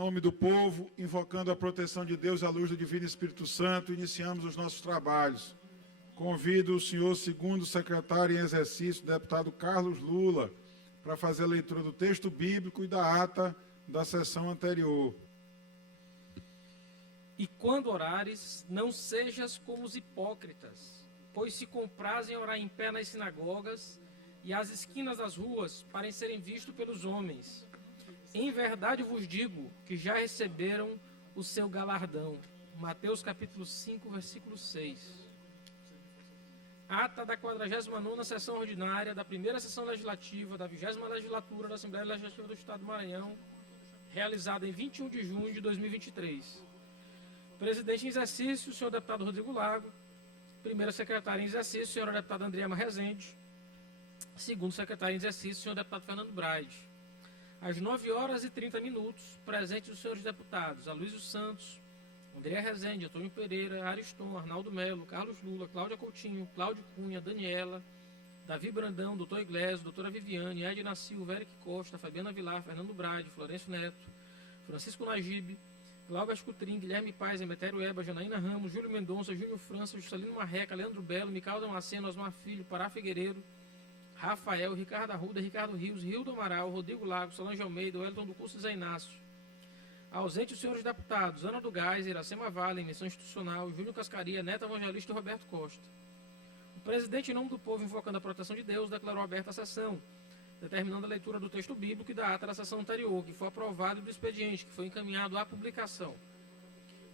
nome do povo, invocando a proteção de Deus e a luz do Divino Espírito Santo, iniciamos os nossos trabalhos. Convido o senhor segundo secretário em exercício, deputado Carlos Lula, para fazer a leitura do texto bíblico e da ata da sessão anterior. E quando orares, não sejas como os hipócritas, pois se comprazem orar em pé nas sinagogas e às esquinas das ruas, para serem vistos pelos homens. Em verdade vos digo que já receberam o seu galardão. Mateus capítulo 5, versículo 6. Ata da 49ª sessão ordinária da primeira sessão legislativa da 20ª legislatura da Assembleia Legislativa do Estado do Maranhão, realizada em 21 de junho de 2023. Presidente em exercício, o senhor deputado Rodrigo Lago. Primeira secretária em exercício, a senhora deputada Andriema Rezende. Segundo secretário em exercício, o senhor deputado Fernando Braide. Às 9h30, presentes os senhores deputados Aloysio Santos, André Rezende, Antônio Pereira, Ariston, Arnaldo Melo, Carlos Lula, Cláudia Coutinho, Cláudio Cunha, Daniela, Davi Brandão, doutor Iglesias, doutora Viviane, Edna Silva, Eric Costa, Fabiana Vilar, Fernando Braide, Florencio Neto, Francisco Najib, Cláudio Ascutrim, Guilherme Paz, Emetério Eba, Janaína Ramos, Júlio Mendonça, Júnior França, Juscelino Marreca, Leandro Belo, Micael Damasceno, Osmar Filho, Pará Figueiredo, Rafael, Ricardo Arruda, Ricardo Rios, Rildo Amaral, Rodrigo Lago, Solange Almeida, Wellington do Curso Zé Inácio. Ausente os senhores deputados Ana do Gás, Iracema Vale, Missão Institucional, Júnior Cascaria, Neto Evangelista e Roberto Costa. O presidente, em nome do povo, invocando a proteção de Deus, declarou aberta a sessão, determinando a leitura do texto bíblico e da ata da sessão anterior, que foi aprovado, e do expediente, que foi encaminhado à publicação.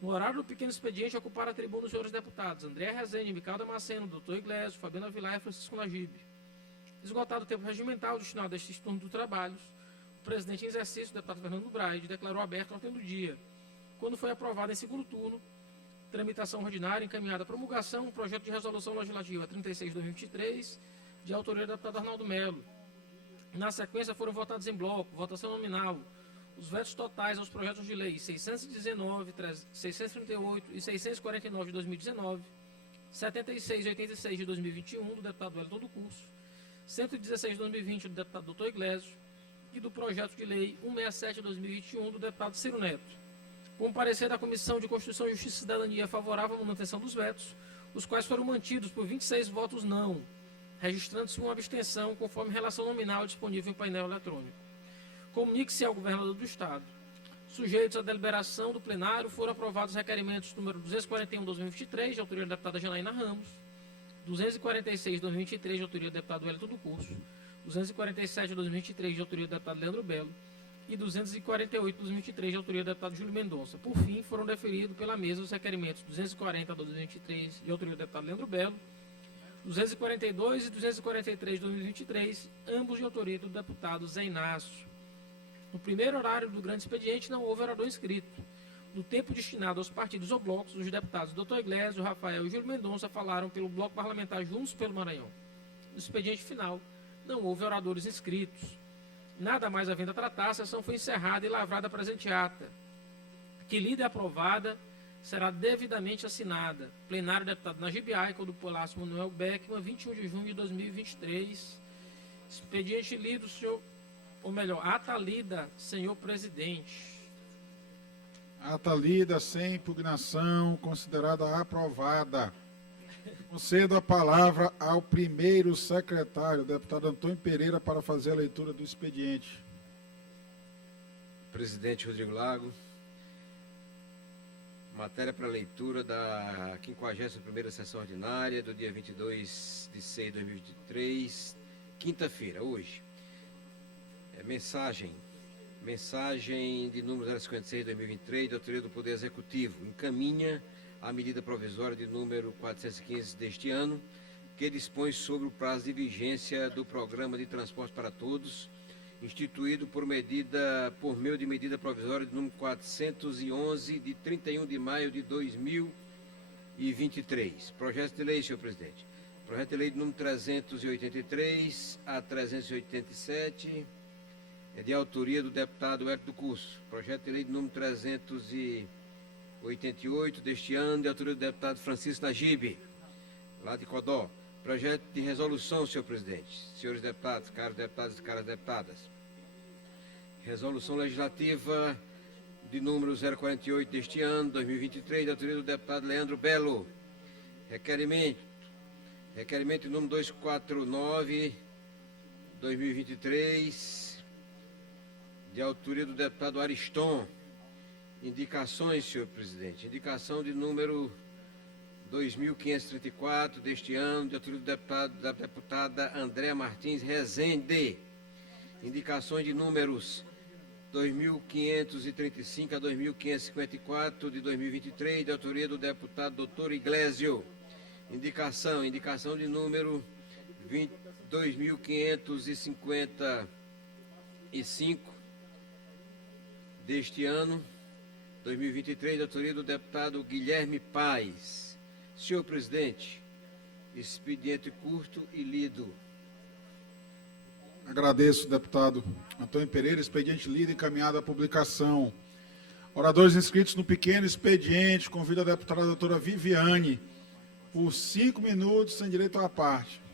No horário do pequeno expediente, ocuparam a tribuna os senhores deputados André Rezende, Micael Damasceno, doutor Iglesias, Fabiana Vilar e Francisco Najib. Esgotado o tempo regimental destinado a estes turnos do trabalho, o presidente em exercício, o deputado Fernando Braide, declarou aberto ontem do dia, quando foi aprovado em segundo turno, tramitação ordinária encaminhada à promulgação, um projeto de resolução legislativa 36/2023, de autoria do deputado Arnaldo Melo. Na sequência, foram votados em bloco, votação nominal, os vetos totais aos projetos de lei 619, 638 e 649 de 2019, 76 e 86 de 2021, do deputado Wellington do Curso, 116 de 2020 do deputado Dr. Iglesias e do projeto de lei 167 de 2021 do deputado Ciro Neto. Com o parecer da Comissão de Constituição, Justiça e Cidadania favorável à manutenção dos vetos, os quais foram mantidos por 26 votos não, registrando-se uma abstenção conforme relação nominal disponível em painel eletrônico. Comunique-se ao governador do Estado. Sujeitos à deliberação do plenário, foram aprovados os requerimentos número 241/2023, de autoria da deputada Janaína Ramos, 246 de 2023, de autoria do deputado Wellington do Curso, 247 de 2023, de autoria do deputado Leandro Belo, e 248 de 2023, de autoria do deputado Júlio Mendonça. Por fim, foram deferidos pela mesa os requerimentos 240 de 2023, de autoria do deputado Leandro Belo, 242 e 243 de 2023, ambos de autoria do deputado Zé Inácio. No primeiro horário do grande expediente, não houve orador inscrito. No tempo destinado aos partidos ou blocos, os deputados Dr. Iglesias, Rafael e Júlio Mendonça falaram pelo bloco parlamentar Juntos pelo Maranhão. No expediente final, não houve oradores inscritos. Nada mais havendo a tratar, a sessão foi encerrada e lavrada a presente ata, que lida e aprovada será devidamente assinada. Plenário deputado Najib Aico, do Palácio Manuel Beckman, 21 de junho de 2023. Expediente lido, senhor, ou melhor, ata lida, senhor presidente. Ata lida sem impugnação, considerada aprovada. Concedo a palavra ao primeiro secretário, deputado Antônio Pereira, para fazer a leitura do expediente. Presidente Rodrigo Lago. Matéria para leitura da 51ª sessão ordinária do dia 22 de 6 de 2023, quinta-feira, hoje. Mensagem de número 056 de 2023, da autoria do Poder Executivo, encaminha a medida provisória de número 415 deste ano, que dispõe sobre o prazo de vigência do Programa de Transporte para Todos, instituído por meio de medida provisória de número 411, de 31 de maio de 2023. Projeto de lei, senhor presidente. Projeto de lei de número 383 a 387, é de autoria do deputado Wellington do Curso. Projeto de lei de número 388 deste ano, de autoria do deputado Francisco Najib, lá de Codó. Projeto de resolução, senhor presidente, senhores deputados, caros deputados e caras deputadas. Resolução legislativa de número 048 deste ano, 2023, de autoria do deputado Leandro Belo. Requerimento de número 249, 2023, de autoria do deputado Ariston. Indicações, senhor presidente. Indicação de número 2534 deste ano, de autoria da deputada Andréa Martins Rezende. Indicações de números 2535 a 2554 de 2023, de autoria do deputado Dr. Iglesio. Indicação de número 2555 deste ano, 2023, de autoria do deputado Guilherme Paes. Senhor presidente, expediente curto e lido. Agradeço, deputado Antônio Pereira. Expediente lido e encaminhado à publicação. Oradores inscritos no pequeno expediente, convido a deputada doutora Viviane, por 5 minutos, sem direito à parte.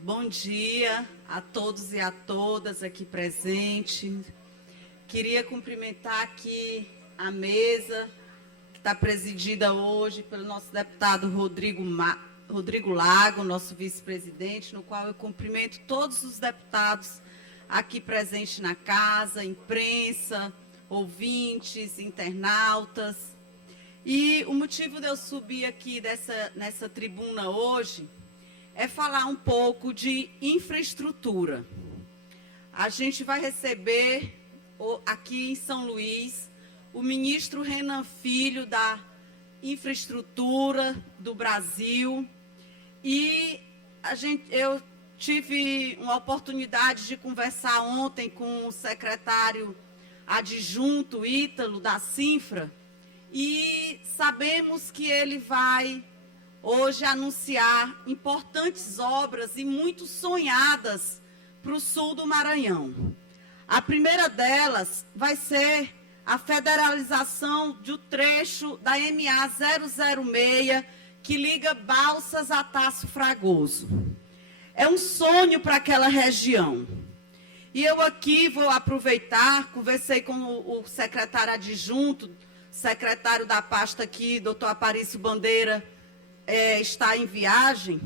Bom dia a todos e a todas aqui presentes. Queria cumprimentar aqui a mesa, que está presidida hoje pelo nosso deputado Rodrigo Lago, nosso vice-presidente, no qual eu cumprimento todos os deputados aqui presentes na casa, imprensa, ouvintes, internautas. E o motivo de eu subir aqui nessa tribuna hoje é falar um pouco de infraestrutura. A gente vai receber aqui em São Luís o ministro Renan Filho da Infraestrutura do Brasil, e eu tive uma oportunidade de conversar ontem com o secretário adjunto Ítalo da Cinfra, e sabemos que ele vai hoje anunciar importantes obras e muito sonhadas para o sul do Maranhão. A primeira delas vai ser a federalização do trecho da MA 006, que liga Balsas a Tasso Fragoso. É um sonho para aquela região. E eu aqui vou aproveitar, conversei com o secretário adjunto, secretário da pasta aqui, doutor Aparício Bandeira, está em viagem,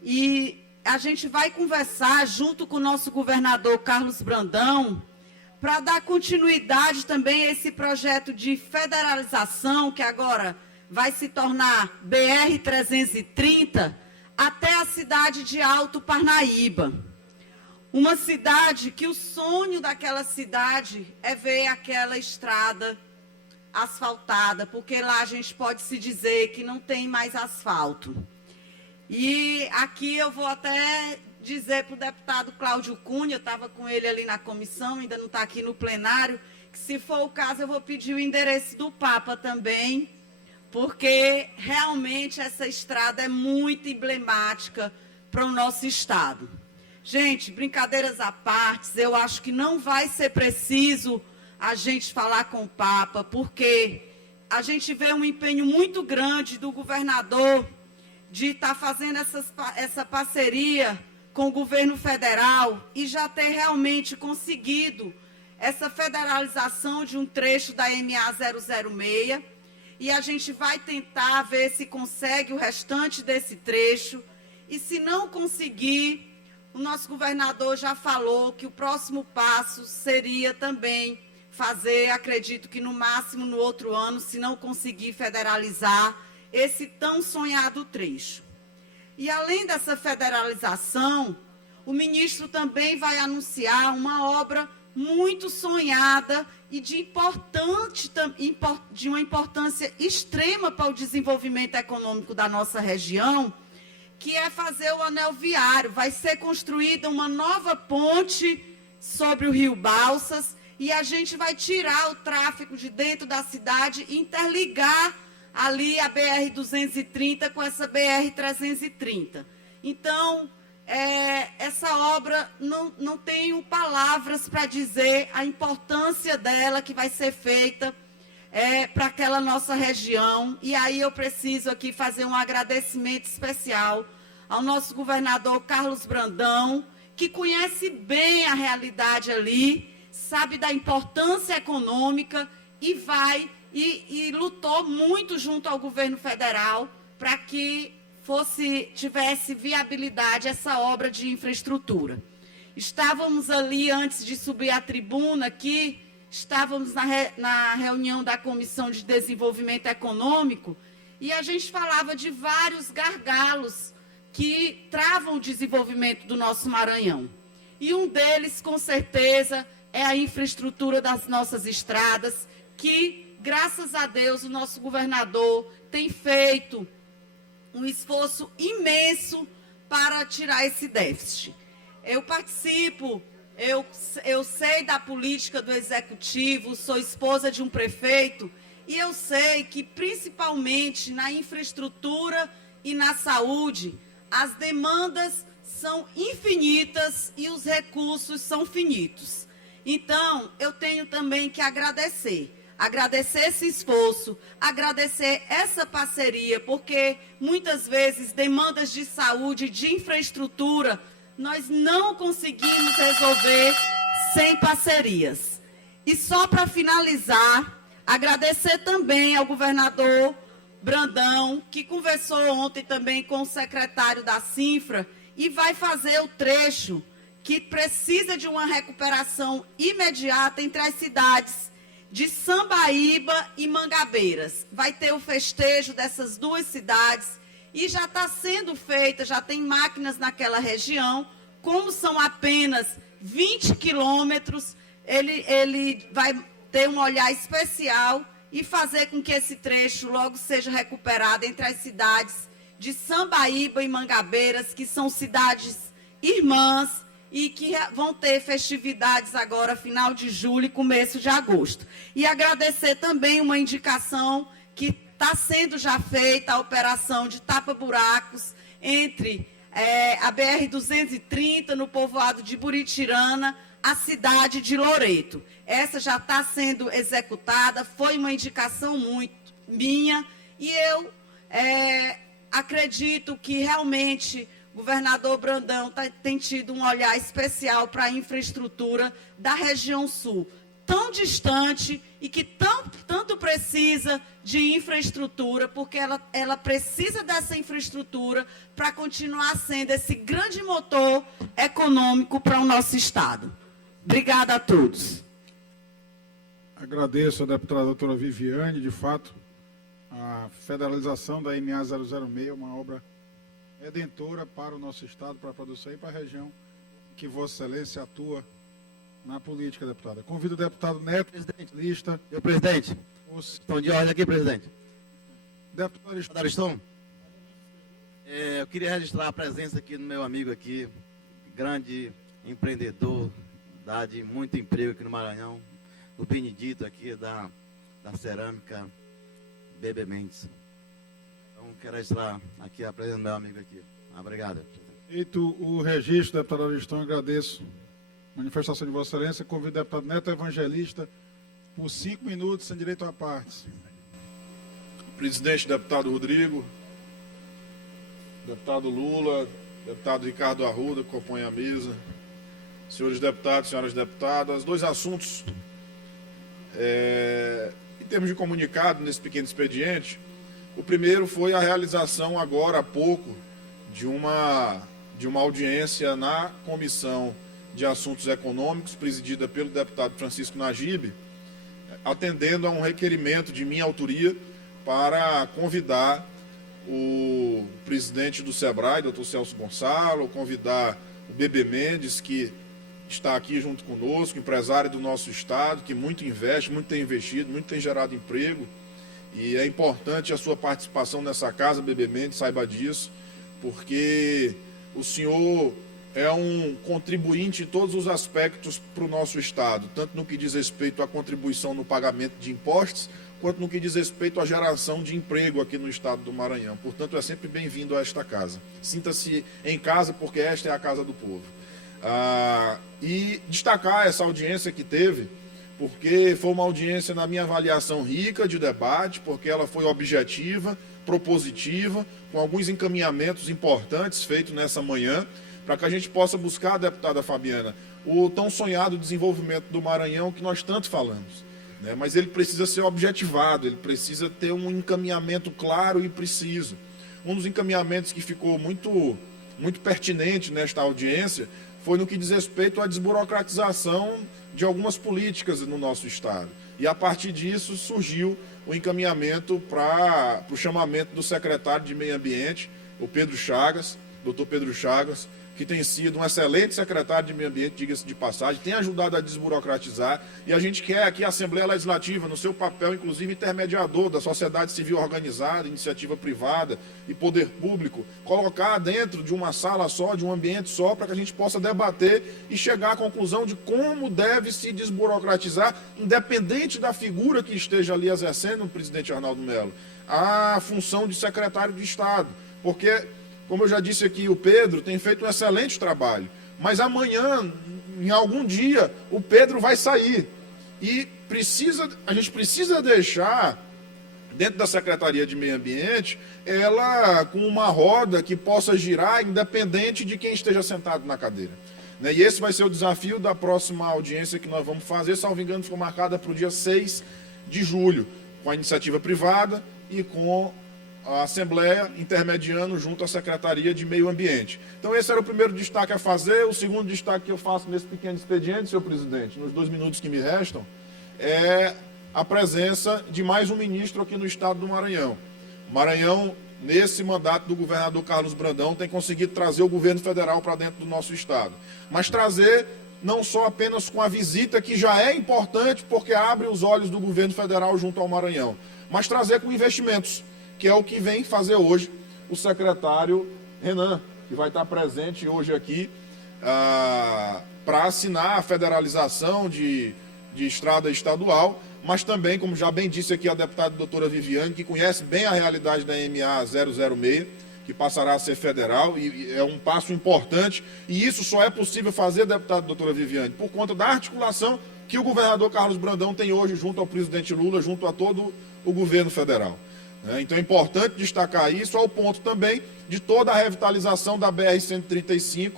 e a gente vai conversar junto com o nosso governador Carlos Brandão para dar continuidade também a esse projeto de federalização, que agora vai se tornar BR-330, até a cidade de Alto Parnaíba. Uma cidade que o sonho daquela cidade é ver aquela estrada asfaltada, porque lá a gente pode se dizer que não tem mais asfalto. E aqui eu vou até dizer para o deputado Cláudio Cunha, eu estava com ele ali na comissão, ainda não está aqui no plenário, que se for o caso eu vou pedir o endereço do Papa também, porque realmente essa estrada é muito emblemática para o nosso estado. Gente, brincadeiras à parte, eu acho que não vai ser preciso a gente falar com o Papa, porque a gente vê um empenho muito grande do governador de estar fazendo essa parceria com o governo federal e já ter realmente conseguido essa federalização de um trecho da MA 006, e a gente vai tentar ver se consegue o restante desse trecho, e se não conseguir, o nosso governador já falou que o próximo passo seria também fazer, acredito que no máximo no outro ano, se não conseguir federalizar esse tão sonhado trecho. E além dessa federalização, o ministro também vai anunciar uma obra muito sonhada e de uma importância extrema para o desenvolvimento econômico da nossa região, que é fazer o anel viário. Vai ser construída uma nova ponte sobre o Rio Balsas, e a gente vai tirar o tráfego de dentro da cidade e interligar ali a BR-230 com essa BR-330. Então, essa obra, não tenho palavras para dizer a importância dela que vai ser feita para aquela nossa região. E aí eu preciso aqui fazer um agradecimento especial ao nosso governador Carlos Brandão, que conhece bem a realidade ali, sabe da importância econômica e lutou muito junto ao governo federal para que tivesse viabilidade essa obra de infraestrutura. Estávamos ali, antes de subir à tribuna aqui, estávamos na reunião da Comissão de Desenvolvimento Econômico e a gente falava de vários gargalos que travam o desenvolvimento do nosso Maranhão. E um deles, com certeza, é a infraestrutura das nossas estradas, que, graças a Deus, o nosso governador tem feito um esforço imenso para tirar esse déficit. Eu participo, eu sei da política do Executivo, sou esposa de um prefeito, e eu sei que, principalmente na infraestrutura e na saúde, as demandas são infinitas e os recursos são finitos. Então, eu tenho também que agradecer esse esforço, agradecer essa parceria, porque muitas vezes demandas de saúde, de infraestrutura, nós não conseguimos resolver sem parcerias. E só para finalizar, agradecer também ao governador Brandão, que conversou ontem também com o secretário da Cinfra e vai fazer o trecho que precisa de uma recuperação imediata entre as cidades de Sambaíba e Mangabeiras. Vai ter o festejo dessas duas cidades e já está sendo feita, já tem máquinas naquela região, como são apenas 20 quilômetros, ele vai ter um olhar especial e fazer com que esse trecho logo seja recuperado entre as cidades de Sambaíba e Mangabeiras, que são cidades irmãs e que vão ter festividades agora, final de julho e começo de agosto. E agradecer também uma indicação que está sendo já feita, a operação de tapa-buracos entre a BR-230, no povoado de Buritirana, a cidade de Loreto. Essa já está sendo executada, foi uma indicação muito minha, e eu acredito que realmente o governador Brandão tem tido um olhar especial para a infraestrutura da região sul, tão distante e que tanto precisa de infraestrutura, porque ela precisa dessa infraestrutura para continuar sendo esse grande motor econômico para o nosso estado. Obrigada a todos. Agradeço a deputada doutora Viviane. De fato, a federalização da MA 006 é uma obra redentora para o nosso estado, para a produção e para a região que Vossa Excelência atua na política, deputada. Convido o deputado Neto, presidente. Lista. Senhor presidente, estão de ordem aqui, presidente. Deputado Ariston, eu queria registrar a presença aqui do meu amigo aqui, grande empreendedor, dá de muito emprego aqui no Maranhão, o Benedito aqui da cerâmica Bebê Mendes. Então, quero registrar aqui a presença do meu amigo aqui. Obrigado. Feito o registro, deputado Ariston, agradeço a manifestação de Vossa Excelência. Convido o deputado Neto Evangelista por 5 minutos, sem direito a partes. Presidente, deputado Rodrigo, deputado Lula, deputado Ricardo Arruda, que compõe a mesa, senhores deputados, senhoras deputadas, 2 assuntos em termos de comunicado nesse pequeno expediente. O primeiro foi a realização agora há pouco de uma audiência na Comissão de Assuntos Econômicos, presidida pelo deputado Francisco Najib, atendendo a um requerimento de minha autoria para convidar o presidente do SEBRAE, doutor Celso Gonçalo, convidar o Bebê Mendes, que está aqui junto conosco, empresário do nosso estado, que muito investe, muito tem investido, muito tem gerado emprego, e é importante a sua participação nessa casa, Bebê Mendes, saiba disso, porque o senhor é um contribuinte em todos os aspectos para o nosso Estado, tanto no que diz respeito à contribuição no pagamento de impostos, quanto no que diz respeito à geração de emprego aqui no Estado do Maranhão. Portanto, é sempre bem-vindo a esta casa. Sinta-se em casa, porque esta é a casa do povo. E destacar essa audiência que teve, porque foi uma audiência, na minha avaliação, rica de debate, porque ela foi objetiva, propositiva, com alguns encaminhamentos importantes feitos nessa manhã, para que a gente possa buscar, deputada Fabiana, o tão sonhado desenvolvimento do Maranhão que nós tanto falamos. Né? Mas ele precisa ser objetivado, ele precisa ter um encaminhamento claro e preciso. Um dos encaminhamentos que ficou muito pertinente nesta audiência foi no que diz respeito à desburocratização de algumas políticas no nosso Estado. E a partir disso surgiu o encaminhamento para o chamamento do secretário de Meio Ambiente, o Pedro Chagas, doutor Pedro Chagas, que tem sido um excelente secretário de Meio Ambiente, diga-se de passagem, tem ajudado a desburocratizar, e a gente quer aqui a Assembleia Legislativa, no seu papel, inclusive, intermediador da sociedade civil organizada, iniciativa privada e poder público, colocar dentro de uma sala só, de um ambiente só, para que a gente possa debater e chegar à conclusão de como deve se desburocratizar, independente da figura que esteja ali exercendo o presidente Arnaldo Melo, a função de secretário de Estado, porque, como eu já disse aqui, o Pedro tem feito um excelente trabalho. Mas amanhã, em algum dia, o Pedro vai sair. E a gente precisa deixar, dentro da Secretaria de Meio Ambiente, ela com uma roda que possa girar, independente de quem esteja sentado na cadeira. Né? E esse vai ser o desafio da próxima audiência que nós vamos fazer. Salvo engano, ficou marcada para o dia 6 de julho, com a iniciativa privada e com a Assembleia intermediando junto à Secretaria de Meio Ambiente. Então esse era o primeiro destaque a fazer. O segundo destaque que eu faço nesse pequeno expediente, senhor presidente, nos 2 minutos que me restam, é a presença de mais um ministro aqui no Estado do Maranhão. O Maranhão, nesse mandato do governador Carlos Brandão, tem conseguido trazer o governo federal para dentro do nosso Estado. Mas trazer não só apenas com a visita, que já é importante porque abre os olhos do governo federal junto ao Maranhão, mas trazer com investimentos, que é o que vem fazer hoje o secretário Renan, que vai estar presente hoje aqui para assinar a federalização de estrada estadual, mas também, como já bem disse aqui a deputada doutora Viviane, que conhece bem a realidade da MA 006, que passará a ser federal, e é um passo importante, e isso só é possível fazer, deputada doutora Viviane, por conta da articulação que o governador Carlos Brandão tem hoje junto ao presidente Lula, junto a todo o governo federal. Então é importante destacar isso, ao ponto também de toda a revitalização da BR-135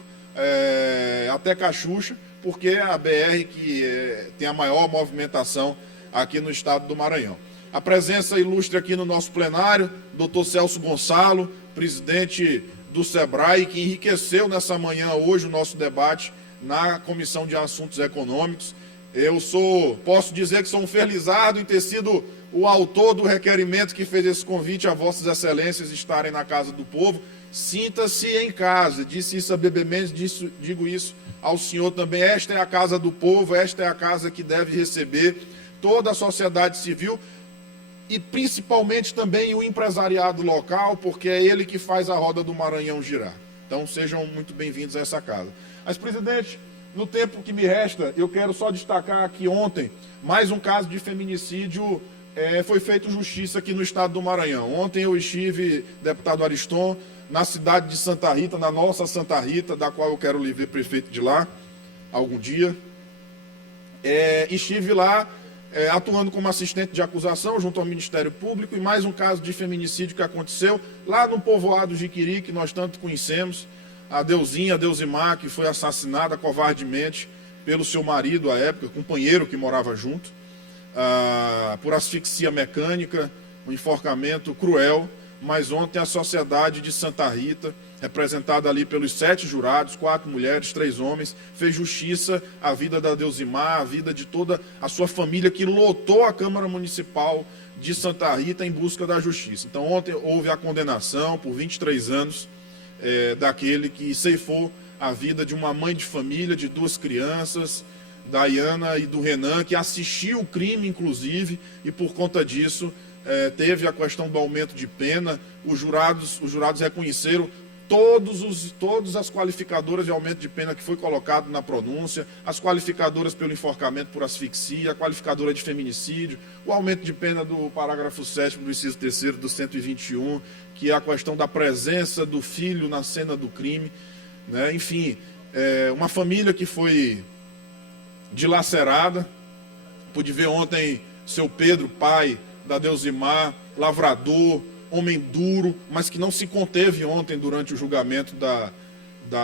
até Cachucha, porque é a BR que tem a maior movimentação aqui no estado do Maranhão. A presença ilustre aqui no nosso plenário, doutor Celso Gonçalo, presidente do SEBRAE, que enriqueceu nessa manhã hoje o nosso debate na Comissão de Assuntos Econômicos. Posso dizer que sou um felizardo em ter sido o autor do requerimento que fez esse convite a vossas excelências estarem na casa do povo. Sinta-se em casa, disse isso a Bebê Mendes, digo isso ao senhor também. Esta é a casa do povo, esta é a casa que deve receber toda a sociedade civil e principalmente também o empresariado local, porque é ele que faz a roda do Maranhão girar. Então sejam muito bem-vindos a essa casa. Mas, presidente, no tempo que me resta, eu quero só destacar que ontem, mais um caso de feminicídio foi feito justiça aqui no estado do Maranhão. Ontem eu estive, deputado Ariston, na cidade de Santa Rita, na nossa Santa Rita, da qual eu quero lhe ver prefeito de lá, algum dia. Estive lá atuando como assistente de acusação junto ao Ministério Público, e mais um caso de feminicídio que aconteceu lá no povoado Jiquiri, que nós tanto conhecemos, a Deusimar, que foi assassinada covardemente pelo seu marido à época, companheiro que morava junto, por asfixia mecânica, um enforcamento cruel. Mas ontem a sociedade de Santa Rita, representada ali pelos 7 jurados, 4 mulheres, 3 homens, fez justiça à vida da Deusimar, à vida de toda a sua família, que lotou a Câmara Municipal de Santa Rita em busca da justiça. Então ontem houve a condenação por 23 anos daquele que ceifou a vida de uma mãe de família, de 2 crianças, da Iana e do Renan, que assistiu o crime, inclusive, e por conta disso teve a questão do aumento de pena. Os jurados reconheceram todas as qualificadoras de aumento de pena que foi colocado na pronúncia, as qualificadoras pelo enforcamento por asfixia, a qualificadora de feminicídio, o aumento de pena do parágrafo 7º do inciso 3º do 121, que é a questão da presença do filho na cena do crime, né? Enfim, uma família que foi dilacerada. Pude ver ontem seu Pedro, pai da Deusimar, lavrador, homem duro, mas que não se conteve ontem durante o julgamento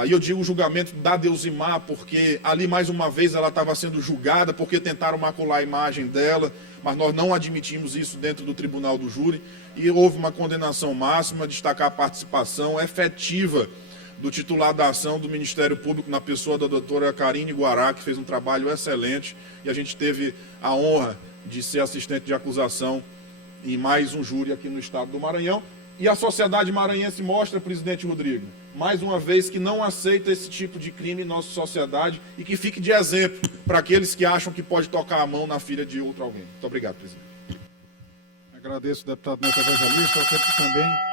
e eu digo julgamento da Deusimar, porque ali mais uma vez ela estava sendo julgada porque tentaram macular a imagem dela, mas nós não admitimos isso dentro do tribunal do júri, e houve uma condenação máxima, destacar a participação efetiva do titular da ação do Ministério Público, na pessoa da doutora Karine Guará, que fez um trabalho excelente, e a gente teve a honra de ser assistente de acusação em mais um júri aqui no estado do Maranhão. E a sociedade maranhense mostra, presidente Rodrigo, mais uma vez que não aceita esse tipo de crime em nossa sociedade e que fique de exemplo para aqueles que acham que pode tocar a mão na filha de outro alguém. Muito obrigado, presidente. Agradeço, deputado Neto Evangelista, ao tempo também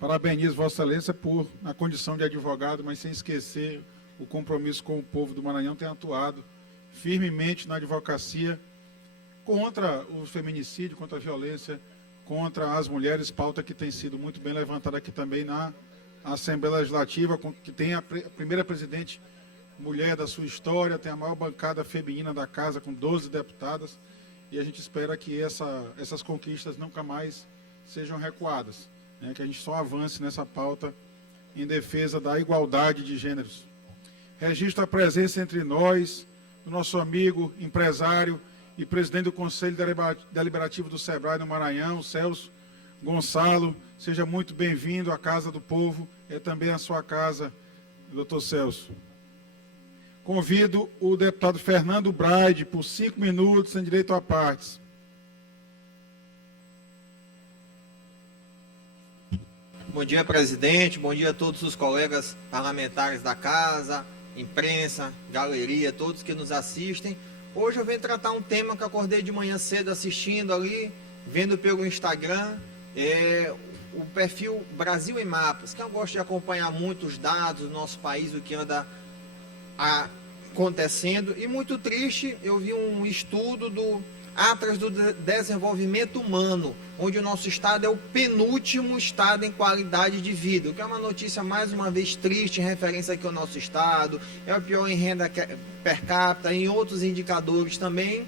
parabenizo Vossa Excelência por, na condição de advogado, mas sem esquecer o compromisso com o povo do Maranhão, tem atuado firmemente na advocacia contra o feminicídio, contra a violência, contra as mulheres, pauta que tem sido muito bem levantada aqui também na Assembleia Legislativa, que tem a primeira presidente mulher da sua história, tem a maior bancada feminina da casa, com 12 deputadas, e a gente espera que essas conquistas nunca mais sejam recuadas, né, que a gente só avance nessa pauta em defesa da igualdade de gêneros. Registro a presença entre nós do nosso amigo, empresário e presidente do Conselho Deliberativo do SEBRAE no Maranhão, Celso Gonçalo. Seja muito bem-vindo à Casa do Povo, é também a sua casa, doutor Celso. Convido o deputado Fernando Braide, por 5 minutos, sem direito a partes. Bom dia, presidente. Bom dia a todos os colegas parlamentares da casa, imprensa, galeria, todos que nos assistem. Hoje eu venho tratar um tema que eu acordei de manhã cedo assistindo ali, vendo pelo Instagram, o perfil Brasil em Mapas, que eu gosto de acompanhar muito os dados do nosso país, o que anda acontecendo. E muito triste, eu vi um estudo do Atlas do Desenvolvimento Humano, onde o nosso estado é o penúltimo estado em qualidade de vida, o que é uma notícia mais uma vez triste em referência aqui ao nosso estado, é o pior em renda per capita, em outros indicadores também,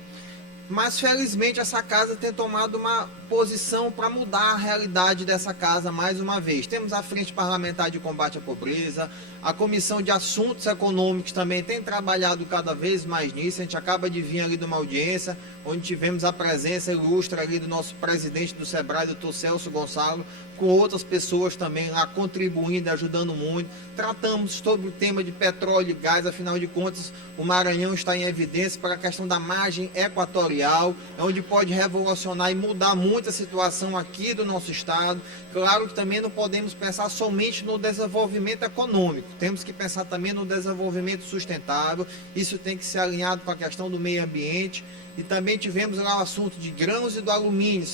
mas felizmente essa casa tem tomado uma posição para mudar a realidade dessa casa mais uma vez. Temos a Frente Parlamentar de Combate à Pobreza, a Comissão de Assuntos Econômicos também tem trabalhado cada vez mais nisso. A gente acaba de vir ali de uma audiência onde tivemos a presença ilustre ali do nosso presidente do SEBRAE, doutor Celso Gonçalo, com outras pessoas também lá contribuindo, ajudando muito. Tratamos sobre o tema de petróleo e gás, afinal de contas, o Maranhão está em evidência para a questão da margem equatorial, onde pode revolucionar e mudar muito a situação aqui do nosso estado. Claro que também não podemos pensar somente no desenvolvimento econômico, temos que pensar também no desenvolvimento sustentável, isso tem que ser alinhado com a questão do meio ambiente. E também tivemos lá o assunto de grãos e do alumínio,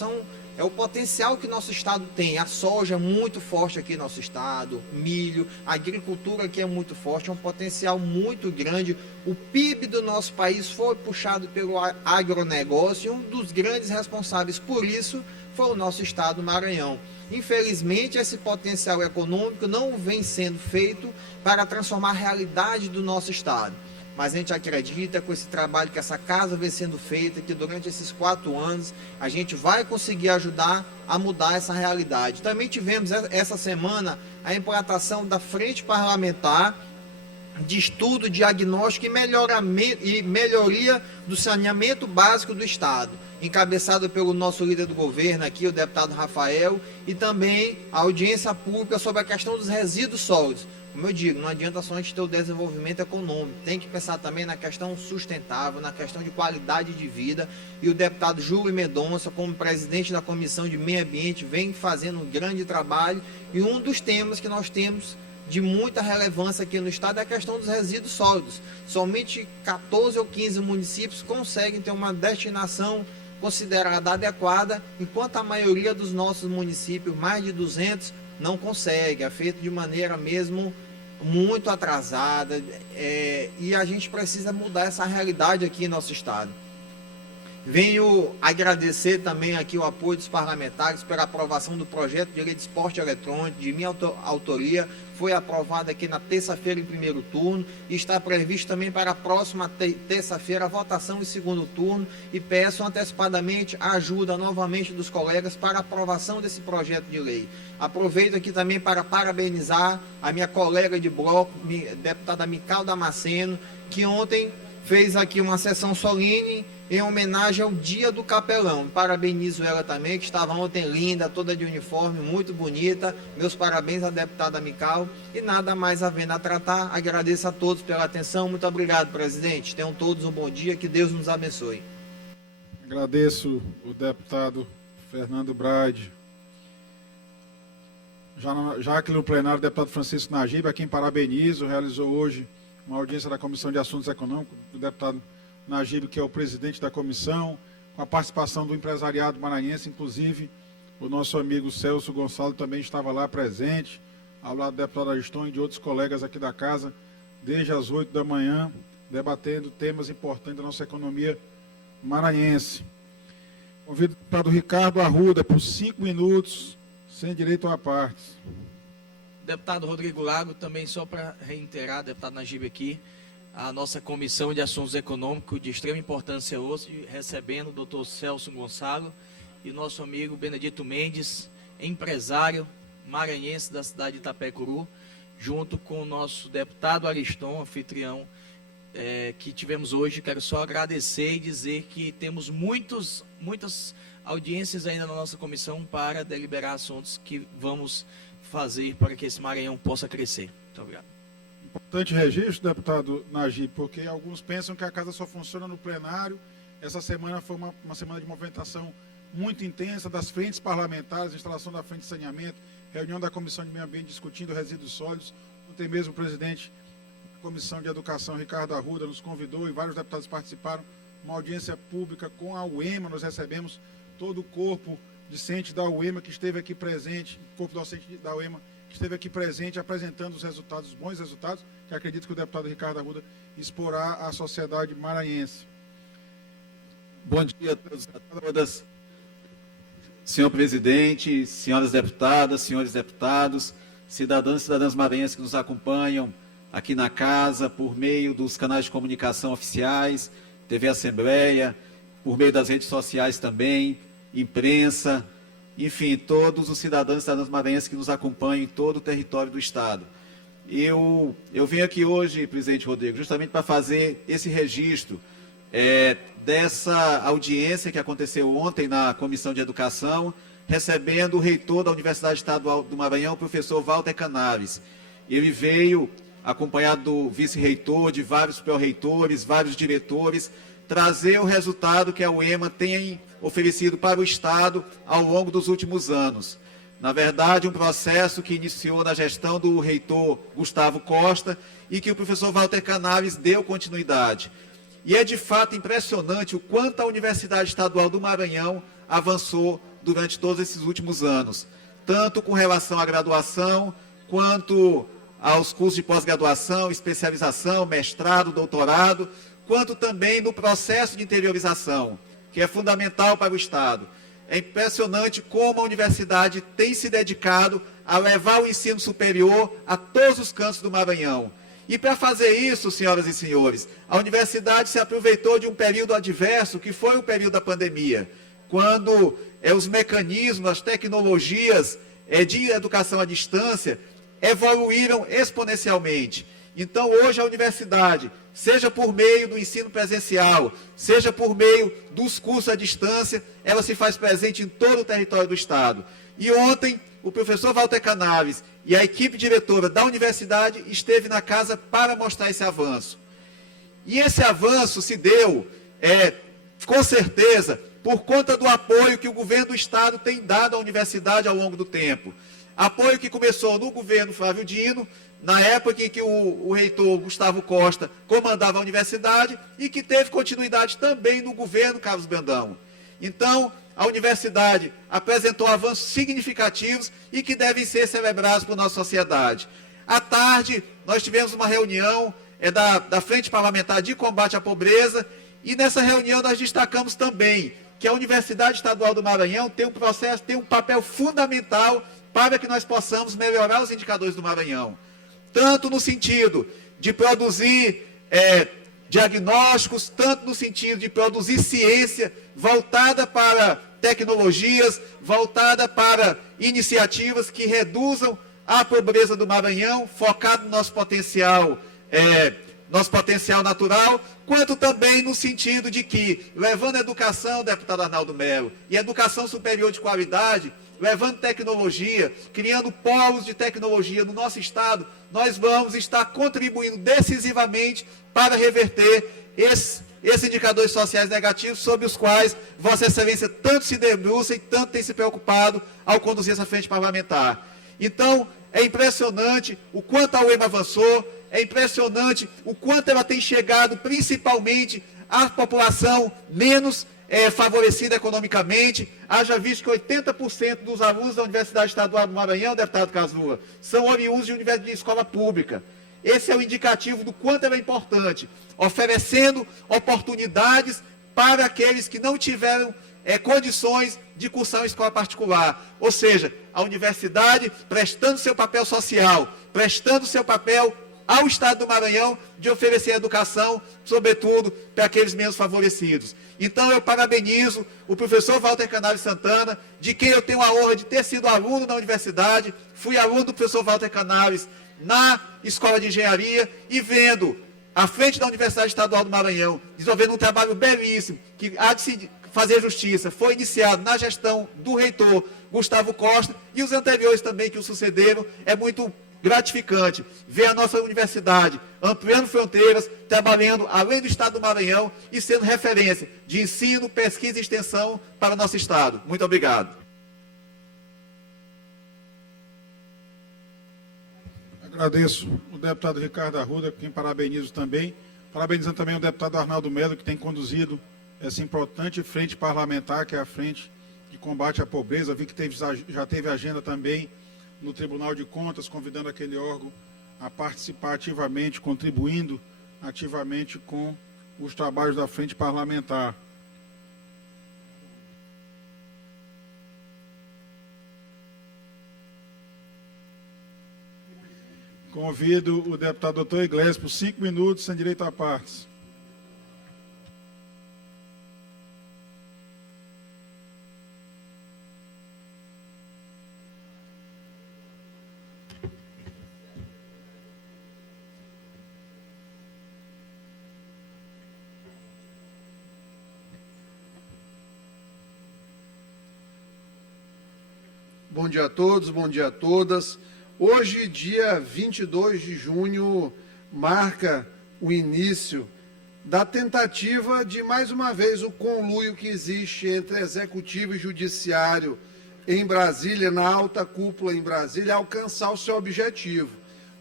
é o potencial que nosso estado tem. A soja é muito forte aqui no nosso estado, milho, a agricultura aqui é muito forte, é um potencial muito grande. O PIB do nosso país foi puxado pelo agronegócio e um dos grandes responsáveis por isso foi o nosso estado Maranhão. Infelizmente, esse potencial econômico não vem sendo feito para transformar a realidade do nosso estado. Mas a gente acredita com esse trabalho que essa casa vem sendo feita, que durante esses 4 anos a gente vai conseguir ajudar a mudar essa realidade. Também tivemos essa semana a implantação da Frente Parlamentar de Estudo, Diagnóstico e Melhoria do Saneamento Básico do Estado, encabeçado pelo nosso líder do governo aqui, o deputado Rafael, e também a audiência pública sobre a questão dos resíduos sólidos. Como eu digo, não adianta só a gente ter o desenvolvimento econômico, tem que pensar também na questão sustentável, na questão de qualidade de vida, e o deputado Júlio Mendonça, como presidente da Comissão de Meio Ambiente, vem fazendo um grande trabalho, e um dos temas que nós temos de muita relevância aqui no estado é a questão dos resíduos sólidos. Somente 14 ou 15 municípios conseguem ter uma destinação considerada adequada, enquanto a maioria dos nossos municípios, mais de 200, não consegue, é feito de maneira mesmo muito atrasada, e a gente precisa mudar essa realidade aqui em nosso estado. Venho agradecer também aqui o apoio dos parlamentares pela aprovação do projeto de lei de esporte eletrônico, de minha autoria. Foi aprovado aqui na terça-feira em primeiro turno e está previsto também para a próxima terça-feira a votação em segundo turno, e peço antecipadamente a ajuda novamente dos colegas para a aprovação desse projeto de lei. Aproveito aqui também para parabenizar a minha colega de bloco, deputada Mical Damasceno, que ontem fez aqui uma sessão solene em homenagem ao Dia do Capelão. Parabenizo ela também, que estava ontem linda, toda de uniforme, muito bonita. Meus parabéns à deputada Mical. E nada mais havendo a tratar, agradeço a todos pela atenção. Muito obrigado, presidente. Tenham todos um bom dia, que Deus nos abençoe. Agradeço o deputado Fernando Brade. Já aqui no plenário, o deputado Francisco Najib, a quem parabenizo, realizou hoje uma audiência da Comissão de Assuntos Econômicos, o deputado Najib, que é o presidente da comissão, com a participação do empresariado maranhense, inclusive o nosso amigo Celso Gonçalo também estava lá presente, ao lado do deputado Ariston e de outros colegas aqui da casa, desde as 8 da manhã, debatendo temas importantes da nossa economia maranhense. Convido o deputado Ricardo Arruda por 5 minutos, sem direito a partes. Deputado Rodrigo Lago, também só para reiterar, deputado Najib aqui, a nossa Comissão de Assuntos Econômicos de extrema importância hoje, recebendo o doutor Celso Gonçalo e o nosso amigo Benedito Mendes, empresário maranhense da cidade de Itapecuru, junto com o nosso deputado Ariston, anfitrião, que tivemos hoje. Quero só agradecer e dizer que temos muitas audiências ainda na nossa comissão para deliberar assuntos que vamos fazer para que esse Maranhão possa crescer. Muito obrigado. Importante registro, deputado Najib, porque alguns pensam que a casa só funciona no plenário. Essa semana foi uma semana de movimentação muito intensa das frentes parlamentares, instalação da frente de saneamento, reunião da Comissão de Meio Ambiente discutindo resíduos sólidos. Ontem mesmo o presidente da Comissão de Educação, Ricardo Arruda, nos convidou e vários deputados participaram. Uma audiência pública com a UEMA, nós recebemos todo o corpo discente da UEMA que esteve aqui presente, corpo docente da UEMA, que esteve aqui presente apresentando os resultados, os bons resultados, que acredito que o deputado Ricardo Arruda exporá à sociedade maranhense. Bom dia a todos e a todas. Senhor presidente, senhoras deputadas, senhores deputados, cidadãos e cidadãs maranhenses que nos acompanham aqui na casa, por meio dos canais de comunicação oficiais, TV Assembleia, por meio das redes sociais também, imprensa, enfim, todos os cidadãos e cidadãs maranhenses que nos acompanham em todo o território do Estado. Eu venho aqui hoje, presidente Rodrigo, justamente para fazer esse registro dessa audiência que aconteceu ontem na Comissão de Educação, recebendo o reitor da Universidade Estadual do Maranhão, o professor Walter Canaves. Ele veio acompanhado do vice-reitor, de vários pró-reitores, vários diretores, trazer o resultado que a UEMA tem oferecido para o Estado ao longo dos últimos anos. Na verdade, um processo que iniciou na gestão do reitor Gustavo Costa e que o professor Walter Canaves deu continuidade. E é de fato impressionante o quanto a Universidade Estadual do Maranhão avançou durante todos esses últimos anos, tanto com relação à graduação, quanto aos cursos de pós-graduação, especialização, mestrado, doutorado, quanto também no processo de interiorização, que é fundamental para o Estado. É impressionante como a universidade tem se dedicado a levar o ensino superior a todos os cantos do Maranhão. E para fazer isso, senhoras e senhores, a universidade se aproveitou de um período adverso, que foi o período da pandemia, quando os mecanismos, as tecnologias de educação à distância evoluíram exponencialmente. Então, hoje a universidade, seja por meio do ensino presencial, seja por meio dos cursos à distância, ela se faz presente em todo o território do Estado. E ontem, o professor Walter Canaves e a equipe diretora da universidade esteve na casa para mostrar esse avanço. E esse avanço se deu, com certeza, por conta do apoio que o governo do Estado tem dado à universidade ao longo do tempo. Apoio que começou no governo Flávio Dino, na época em que o reitor Gustavo Costa comandava a universidade, e que teve continuidade também no governo Carlos Brandão. Então, a universidade apresentou avanços significativos e que devem ser celebrados por nossa sociedade. À tarde, nós tivemos uma reunião da Frente Parlamentar de Combate à Pobreza, e nessa reunião nós destacamos também que a Universidade Estadual do Maranhão tem um papel fundamental para que nós possamos melhorar os indicadores do Maranhão. Tanto no sentido de produzir diagnósticos, tanto no sentido de produzir ciência voltada para tecnologias, voltada para iniciativas que reduzam a pobreza do Maranhão, focado no nosso potencial natural, quanto também no sentido de que, levando educação, deputado Arnaldo Melo, e educação superior de qualidade, levando tecnologia, criando polos de tecnologia no nosso estado, nós vamos estar contribuindo decisivamente para reverter esses indicadores sociais negativos sobre os quais Vossa Excelência tanto se debruça e tanto tem se preocupado ao conduzir essa frente parlamentar. Então, é impressionante o quanto a UEMA avançou, é impressionante o quanto ela tem chegado principalmente à população menos favorecida economicamente. Haja visto que 80% dos alunos da Universidade Estadual do Maranhão, deputado Caslua, são oriundos de escola pública. Esse é o indicativo do quanto ela é importante, oferecendo oportunidades para aqueles que não tiveram condições de cursar uma escola particular. Ou seja, a universidade prestando seu papel social, prestando seu papel ao Estado do Maranhão de oferecer educação, sobretudo para aqueles menos favorecidos. Então eu parabenizo o professor Walter Canaves Santana, de quem eu tenho a honra de ter sido aluno na universidade, fui aluno do professor Walter Canaves na Escola de Engenharia, e vendo à frente da Universidade Estadual do Maranhão, desenvolvendo um trabalho belíssimo, que há de se fazer justiça, foi iniciado na gestão do reitor Gustavo Costa, e os anteriores também que o sucederam. É muito gratificante ver a nossa universidade ampliando fronteiras, trabalhando além do estado do Maranhão e sendo referência de ensino, pesquisa e extensão para o nosso estado. Muito obrigado. Agradeço o deputado Ricardo Arruda, quem parabenizo também. Parabenizando também o deputado Arnaldo Melo, que tem conduzido essa importante frente parlamentar, que é a frente de combate à pobreza. Vi que já teve agenda também no Tribunal de Contas, convidando aquele órgão a participar ativamente, contribuindo ativamente com os trabalhos da frente parlamentar. Convido o deputado doutor Iglesias por 5 minutos, sem direito a partes. Bom dia a todos, bom dia a todas. Hoje, dia 22 de junho, marca o início da tentativa de, mais uma vez, o conluio que existe entre Executivo e Judiciário em Brasília, na alta cúpula em Brasília, alcançar o seu objetivo.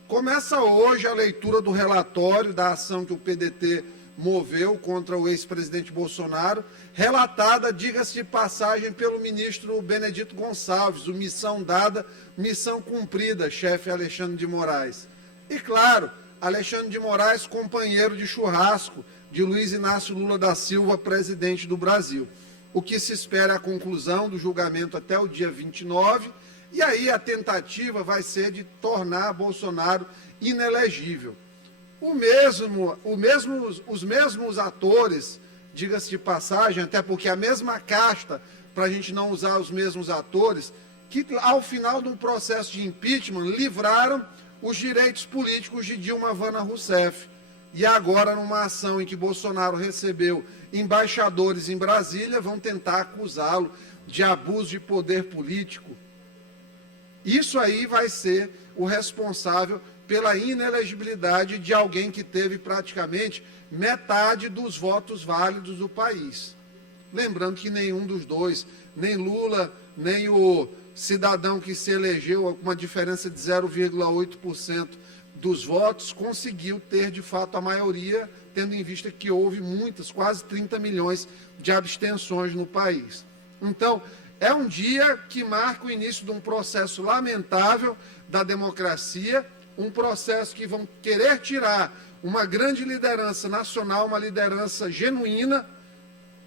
Começa hoje a leitura do relatório da ação que o PDT moveu contra o ex-presidente Bolsonaro, relatada, diga-se de passagem, pelo ministro Benedito Gonçalves, o missão dada, missão cumprida, chefe Alexandre de Moraes. E, claro, Alexandre de Moraes, companheiro de churrasco de Luiz Inácio Lula da Silva, presidente do Brasil. O que se espera é a conclusão do julgamento até o dia 29, e aí a tentativa vai ser de tornar Bolsonaro inelegível. Os mesmos atores, diga-se de passagem, até porque a mesma casta, para a gente não usar os mesmos atores, que ao final de um processo de impeachment livraram os direitos políticos de Dilma Havana Rousseff. E agora, numa ação em que Bolsonaro recebeu embaixadores em Brasília, vão tentar acusá-lo de abuso de poder político. Isso aí vai ser o responsável pela inelegibilidade de alguém que teve praticamente metade dos votos válidos do país. Lembrando que nenhum dos dois, nem Lula, nem o cidadão que se elegeu com uma diferença de 0,8% dos votos, conseguiu ter, de fato, a maioria, tendo em vista que houve muitas, quase 30 milhões de abstenções no país. Então, é um dia que marca o início de um processo lamentável da democracia, um processo que vão querer tirar uma grande liderança nacional, uma liderança genuína.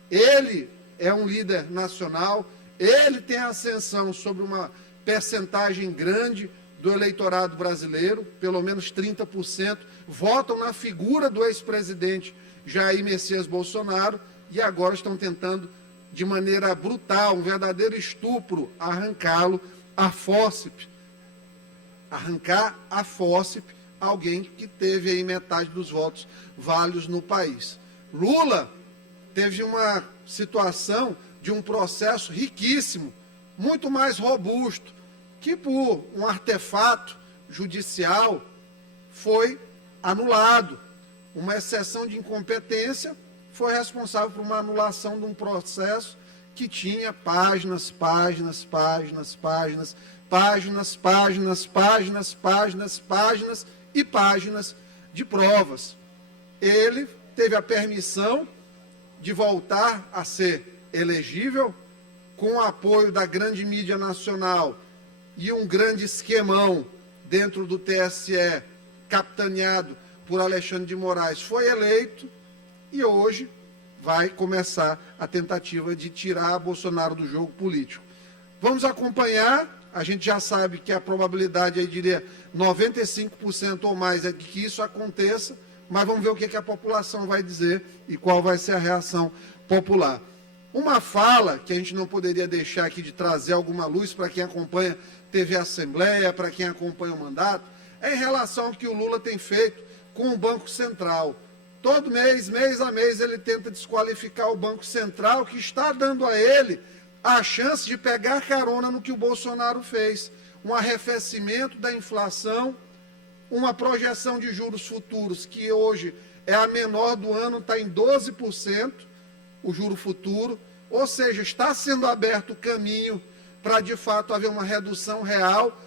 Ele é um líder nacional, ele tem ascensão sobre uma percentagem grande do eleitorado brasileiro, pelo menos 30%, votam na figura do ex-presidente Jair Messias Bolsonaro e agora estão tentando, de maneira brutal, um verdadeiro estupro, arrancá-lo à fórceps. Arrancar à fórceps alguém que teve aí metade dos votos válidos no país. Lula teve uma situação de um processo riquíssimo, muito mais robusto, que por um artefato judicial foi anulado. Uma exceção de incompetência foi responsável por uma anulação de um processo que tinha páginas, páginas, páginas, páginas, páginas, páginas, páginas, páginas, páginas e páginas de provas. Ele teve a permissão de voltar a ser elegível com o apoio da grande mídia nacional e um grande esquemão dentro do TSE, capitaneado por Alexandre de Moraes, foi eleito e hoje vai começar a tentativa de tirar Bolsonaro do jogo político. Vamos acompanhar, a gente já sabe que a probabilidade, eu diria, 95% ou mais é de que isso aconteça, mas vamos ver o que a população vai dizer e qual vai ser a reação popular. Uma fala que a gente não poderia deixar aqui de trazer alguma luz para quem acompanha TV Assembleia, para quem acompanha o mandato, é em relação ao que o Lula tem feito com o Banco Central. Todo mês, mês a mês, ele tenta desqualificar o Banco Central, que está dando a ele a chance de pegar carona no que o Bolsonaro fez. Um arrefecimento da inflação, uma projeção de juros futuros, que hoje é a menor do ano, está em 12%, o juro futuro, ou seja, está sendo aberto o caminho para, de fato, haver uma redução real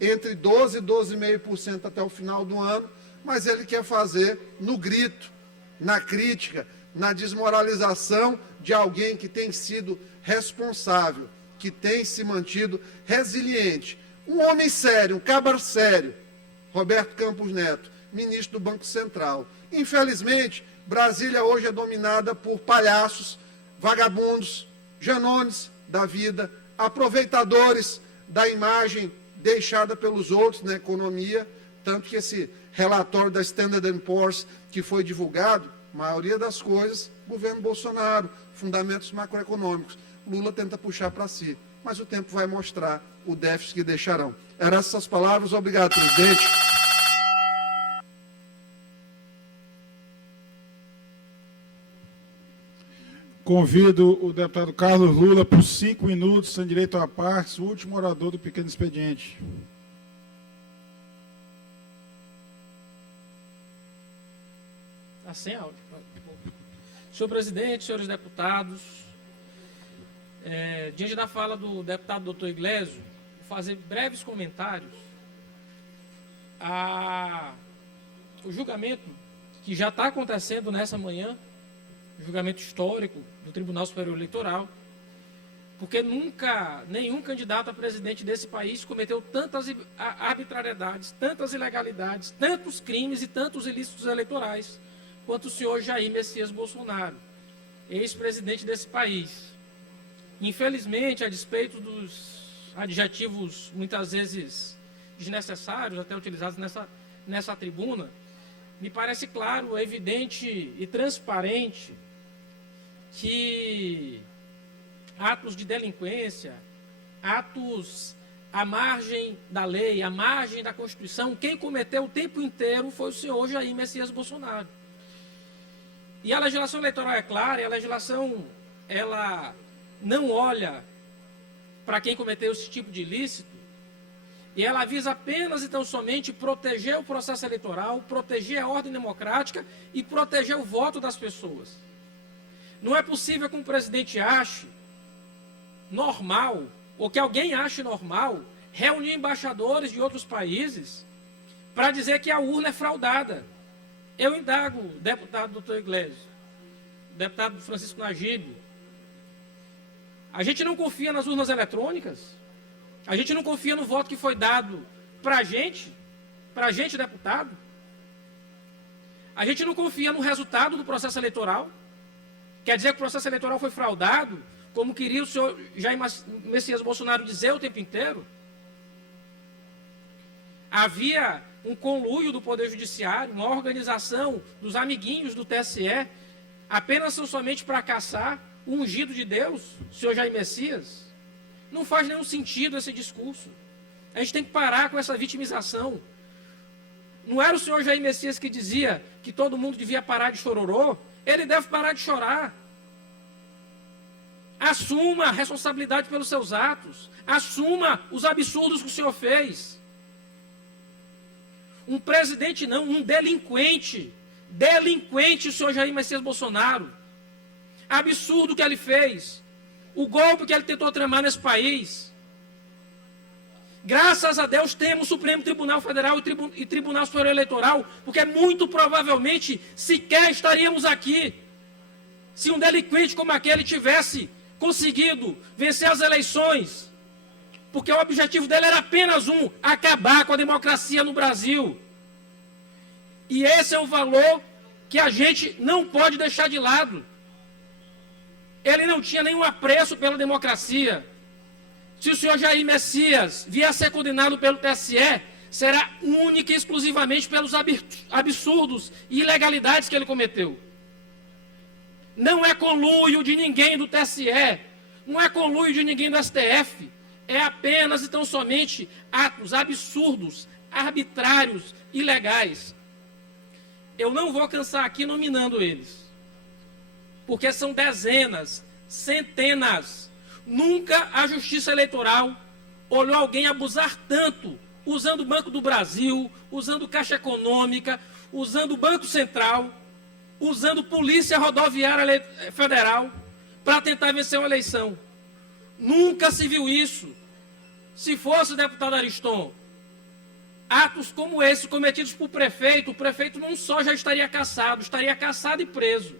entre 12% e 12,5% até o final do ano, mas ele quer fazer no grito, na crítica, na desmoralização de alguém que tem sido responsável, que tem se mantido resiliente. Um homem sério, um cabra sério, Roberto Campos Neto, ministro do Banco Central. Infelizmente, Brasília hoje é dominada por palhaços, vagabundos, Janones da vida, aproveitadores da imagem deixada pelos outros na economia, tanto que esse relatório da Standard & Poor's que foi divulgado, maioria das coisas, governo Bolsonaro, fundamentos macroeconômicos. Lula tenta puxar para si, mas o tempo vai mostrar o déficit que deixarão. Eram essas palavras. Obrigado, presidente. Convido o deputado Carlos Lula por 5 minutos, sem direito à parte, o último orador do pequeno expediente. Está sem áudio. Senhor presidente, senhores deputados, diante da fala do deputado doutor Iglesio, vou fazer breves comentários o julgamento que já está acontecendo nessa manhã, julgamento histórico do Tribunal Superior Eleitoral, porque nunca nenhum candidato a presidente desse país cometeu tantas arbitrariedades, tantas ilegalidades, tantos crimes e tantos ilícitos eleitorais quanto o senhor Jair Messias Bolsonaro, ex-presidente desse país. Infelizmente, a despeito dos adjetivos muitas vezes desnecessários, até utilizados nessa tribuna, me parece claro, evidente e transparente que atos de delinquência, atos à margem da lei, à margem da Constituição, quem cometeu o tempo inteiro foi o senhor Jair Messias Bolsonaro. E a legislação eleitoral é clara, e a legislação ela não olha para quem cometeu esse tipo de ilícito, e ela visa apenas e tão somente proteger o processo eleitoral, proteger a ordem democrática e proteger o voto das pessoas. Não é possível que um presidente ache normal, ou que alguém ache normal, reunir embaixadores de outros países para dizer que a urna é fraudada. Eu indago o deputado doutor Iglesias, o deputado Francisco Najib. A gente não confia nas urnas eletrônicas? A gente não confia no voto que foi dado para a gente deputado? A gente não confia no resultado do processo eleitoral? Quer dizer que o processo eleitoral foi fraudado, como queria o senhor Jair Messias Bolsonaro dizer o tempo inteiro? Havia um conluio do Poder Judiciário, uma organização dos amiguinhos do TSE, apenas somente para caçar o ungido de Deus, o senhor Jair Messias. Não faz nenhum sentido esse discurso. A gente tem que parar com essa vitimização. Não era o senhor Jair Messias que dizia que todo mundo devia parar de chororô? Ele deve parar de chorar. Assuma a responsabilidade pelos seus atos. Assuma os absurdos que o senhor fez. Um presidente não, um delinquente. Delinquente o senhor Jair Messias Bolsonaro. Absurdo que ele fez. O golpe que ele tentou tramar nesse país. Graças a Deus temos o Supremo Tribunal Federal e Tribunal Superior Eleitoral, porque muito provavelmente sequer estaríamos aqui se um delinquente como aquele tivesse conseguido vencer as eleições. Porque o objetivo dele era apenas um: acabar com a democracia no Brasil. E esse é um valor que a gente não pode deixar de lado. Ele não tinha nenhum apreço pela democracia. Se o senhor Jair Messias vier a ser condenado pelo TSE, será única e exclusivamente pelos absurdos e ilegalidades que ele cometeu. Não é conluio de ninguém do TSE, não é conluio de ninguém do STF, é apenas e tão somente atos absurdos, arbitrários, ilegais. Eu não vou cansar aqui nominando eles, porque são dezenas, centenas. Nunca a Justiça Eleitoral olhou alguém abusar tanto, usando o Banco do Brasil, usando Caixa Econômica, usando o Banco Central, usando Polícia Rodoviária Federal para tentar vencer uma eleição. Nunca se viu isso. Se fosse o deputado Ariston, atos como esses cometidos por prefeito, o prefeito não só já estaria cassado e preso.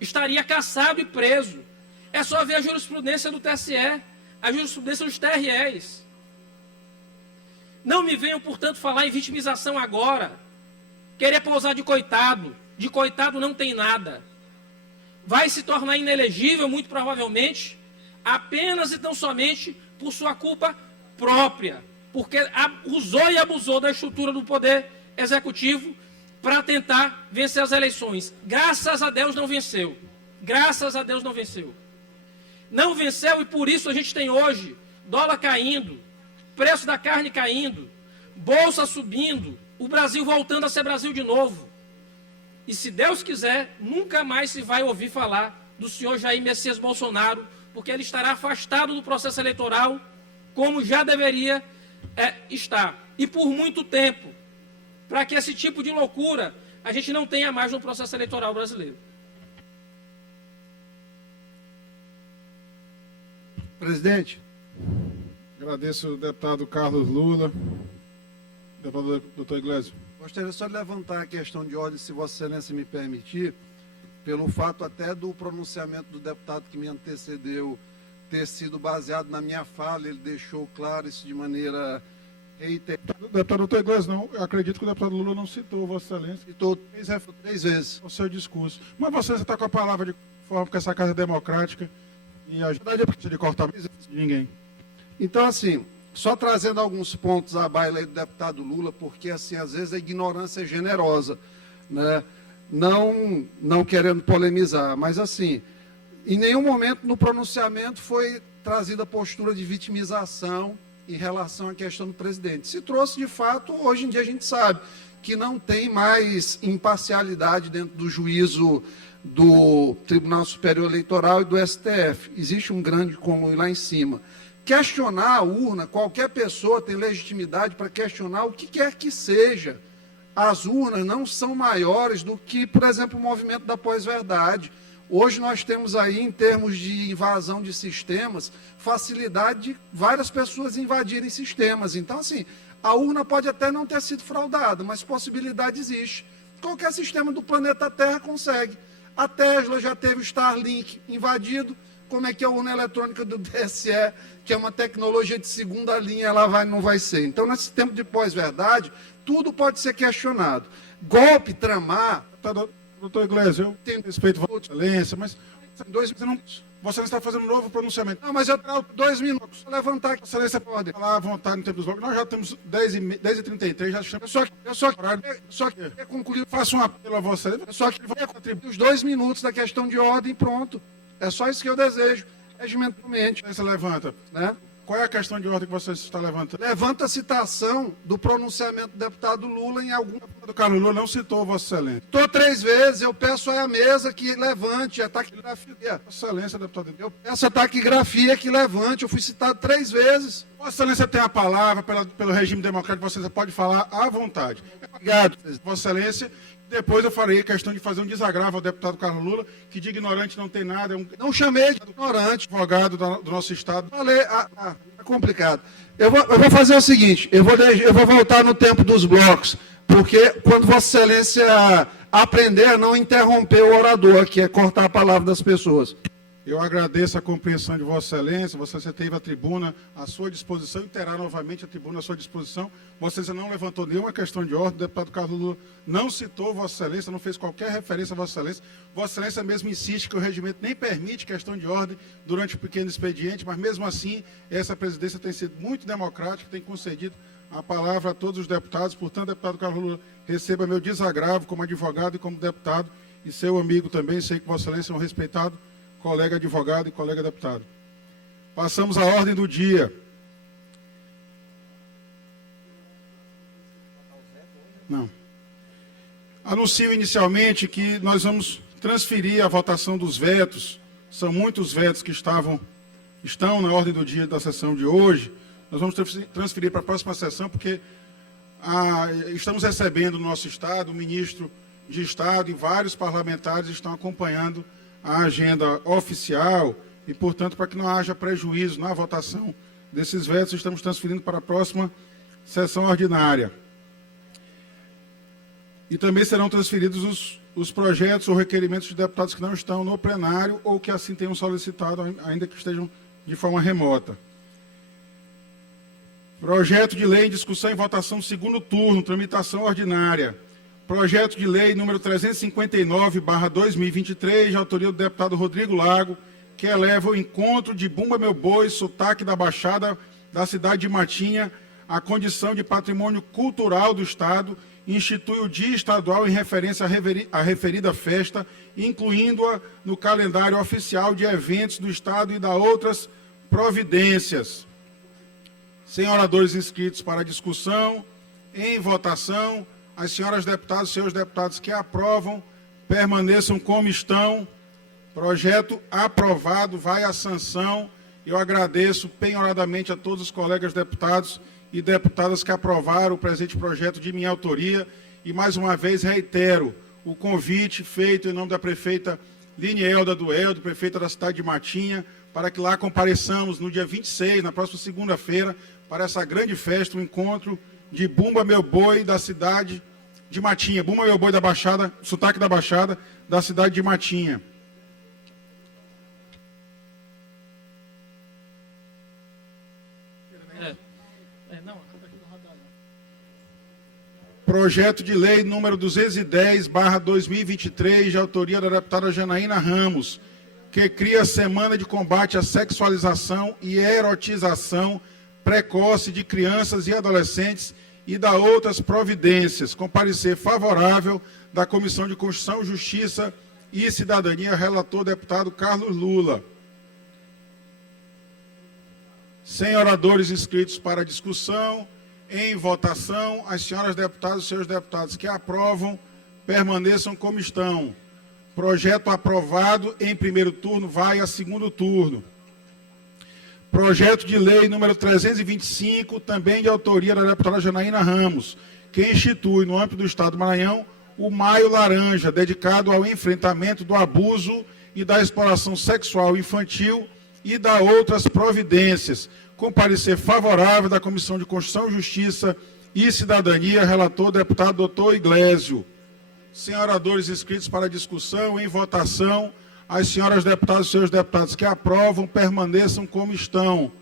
Estaria cassado e preso. É só ver a jurisprudência do TSE, a jurisprudência dos TREs. Não me venham, portanto, falar em vitimização agora. Querer pousar de coitado não tem nada. Vai se tornar inelegível, muito provavelmente, apenas e tão somente por sua culpa própria. Porque usou e abusou da estrutura do Poder Executivo para tentar vencer as eleições. Graças a Deus não venceu. Graças a Deus não venceu. Não venceu e por isso a gente tem hoje dólar caindo, preço da carne caindo, bolsa subindo, o Brasil voltando a ser Brasil de novo. E se Deus quiser, nunca mais se vai ouvir falar do senhor Jair Messias Bolsonaro, porque ele estará afastado do processo eleitoral, como já deveria estar. E por muito tempo, para que esse tipo de loucura a gente não tenha mais no processo eleitoral brasileiro. Presidente. Agradeço ao deputado Carlos Lula. Deputado doutor Iglesias. Gostaria só de levantar a questão de ordem, se Vossa Excelência me permitir, pelo fato até do pronunciamento do deputado que me antecedeu ter sido baseado na minha fala, ele deixou claro isso de maneira reiterada. Deputado doutor Iglesias, não, eu acredito que o deputado Lula não citou Vossa Excelência. Citou três vezes o seu discurso. Mas você está com a palavra de forma que essa casa é democrática e a verdade é de cortar de ninguém. Então, assim, só trazendo alguns pontos à baila aí do deputado Lula, porque, assim, às vezes a ignorância é generosa, né? Não querendo polemizar, mas, assim, em nenhum momento no pronunciamento foi trazida a postura de vitimização em relação à questão do presidente. Se trouxe, de fato, hoje em dia a gente sabe que não tem mais imparcialidade dentro do juízo do Tribunal Superior Eleitoral e do STF. Existe um grande conluio lá em cima. Questionar a urna, qualquer pessoa tem legitimidade para questionar o que quer que seja. As urnas não são maiores do que, por exemplo, o movimento da pós-verdade. Hoje nós temos aí, em termos de invasão de sistemas, facilidade de várias pessoas invadirem sistemas. Então, assim, A urna pode até não ter sido fraudada, mas possibilidade existe. Qualquer sistema do planeta Terra consegue. A Tesla já teve o Starlink invadido. Como é que a urna eletrônica do TSE, que é uma tecnologia de segunda linha, ela não vai ser? Então, nesse tempo de pós-verdade, tudo pode ser questionado. Golpe, tramar... Doutor Iglesias, eu tenho respeito à Vossa Excelência, mas você não está fazendo um novo pronunciamento. Não, mas eu trago 2 minutos para levantar aqui. Vossa Excelência pode falar à vontade no tempo dos blocos. Nós já temos 10h33, já estamos... Eu só queria concluir. Faço um apelo a Vossa Excelência. Eu só queria contribuir os 2 minutos da questão de ordem e pronto. É só isso que eu desejo, regimentalmente. Você levanta. Né? Qual é a questão de ordem que você está levantando? Levanta a citação do pronunciamento do deputado Lula em algum... O Carlos Lula não citou Vossa Excelência. Citou 3 vezes, eu peço à mesa que levante a taquigrafia. Vossa Excelência, deputado. Eu peço a taquigrafia que levante, eu fui citado 3 vezes. Vossa Excelência tem a palavra pelo regime democrático, Vossa Excelência pode falar à vontade. Obrigado. Vossa Excelência, depois eu farei questão de fazer um desagravo ao deputado Carlos Lula, que de ignorante não tem nada, é um Não chamei de ignorante. advogado do nosso Estado. Falei, é complicado. Eu vou fazer o seguinte, eu vou voltar no tempo dos blocos, porque quando Vossa Excelência aprender a não interromper o orador, que é cortar a palavra das pessoas. Eu agradeço a compreensão de Vossa Excelência. Vossa Excelência teve a tribuna à sua disposição e terá novamente a tribuna à sua disposição. Vossa Excelência não levantou nenhuma questão de ordem. O deputado Carlos Lula não citou Vossa Excelência, não fez qualquer referência a Vossa Excelência. Vossa Excelência mesmo insiste que o regimento nem permite questão de ordem durante o pequeno expediente, mas mesmo assim, essa presidência tem sido muito democrática, tem concedido a palavra a todos os deputados. Portanto, deputado Carlos Lula, receba meu desagravo como advogado e como deputado e seu amigo também. Sei que Vossa Excelência é um respeitado colega advogado e colega deputado. Passamos à ordem do dia. Não. Anuncio inicialmente que nós vamos transferir a votação dos vetos. São muitos vetos que estão na ordem do dia da sessão de hoje. Nós vamos transferir para a próxima sessão, porque estamos recebendo no nosso Estado o ministro de Estado e vários parlamentares estão acompanhando a agenda oficial e, portanto, para que não haja prejuízo na votação desses vetos, estamos transferindo para a próxima sessão ordinária. E também serão transferidos os projetos ou requerimentos de deputados que não estão no plenário ou que assim tenham solicitado, ainda que estejam de forma remota. Projeto de lei em discussão e votação segundo turno, tramitação ordinária. Projeto de lei número 359/2023, de autoria do deputado Rodrigo Lago, que eleva o encontro de Bumba Meu Boi, sotaque da Baixada da cidade de Matinha, à condição de patrimônio cultural do Estado, e institui o dia estadual em referência à referida festa, incluindo-a no calendário oficial de eventos do Estado e da outras providências. Sem oradores inscritos para discussão, em votação, as senhoras deputadas e senhores deputados que aprovam, permaneçam como estão. Projeto aprovado, vai à sanção. Eu agradeço penhoradamente a todos os colegas deputados e deputadas que aprovaram o presente projeto de minha autoria. E, mais uma vez, reitero o convite feito em nome da prefeita Linielda Dueldo, prefeita da cidade de Matinha, para que lá compareçamos no dia 26, na próxima segunda-feira, para essa grande festa, o encontro de Bumba Meu Boi da cidade de Matinha. Bumba Meu Boi da Baixada, sotaque da Baixada, da cidade de Matinha. Projeto de lei número 210/2023, de autoria da deputada Janaína Ramos, que cria a Semana de Combate à Sexualização e Erotização Precoce de Crianças e Adolescentes e da outras providências, com parecer favorável da Comissão de Constituição, Justiça e Cidadania, relator deputado Carlos Lula. Sem oradores inscritos para discussão, em votação, as senhoras deputadas e os senhores deputados que aprovam, permaneçam como estão. Projeto aprovado em primeiro turno, vai a segundo turno. Projeto de lei número 325, também de autoria da deputada Janaína Ramos, que institui no âmbito do Estado do Maranhão o Maio Laranja, dedicado ao enfrentamento do abuso e da exploração sexual infantil e da outras providências, com parecer favorável da Comissão de Constituição, Justiça e Cidadania, relator deputado doutor Iglesio. Senhoradores inscritos para discussão, em votação, as senhoras deputadas e senhores deputados que aprovam, permaneçam como estão.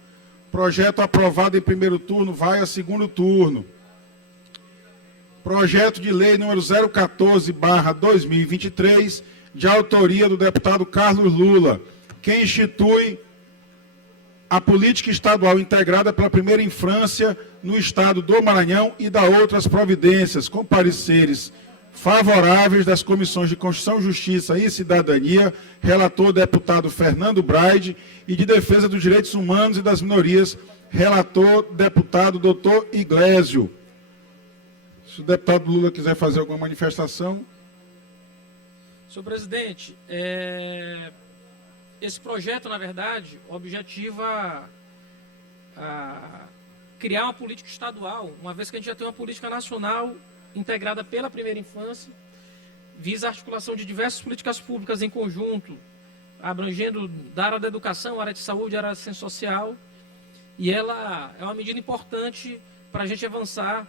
Projeto aprovado em primeiro turno, vai a segundo turno. Projeto de lei número 014/2023, de autoria do deputado Carlos Lula, que institui a política estadual integrada pela primeira infância no estado do Maranhão e dá outras providências, com pareceres favoráveis das comissões de Constituição, Justiça e Cidadania, relator deputado Fernando Braide, e de Defesa dos Direitos Humanos e das Minorias, relator deputado doutor Iglesio. Se o deputado Lula quiser fazer alguma manifestação. Senhor presidente, esse projeto, na verdade, objetiva criar uma política estadual, uma vez que a gente já tem uma política nacional integrada pela primeira infância, visa a articulação de diversas políticas públicas em conjunto, abrangendo da área da educação, área de saúde, área da assistência social, e ela é uma medida importante para a gente avançar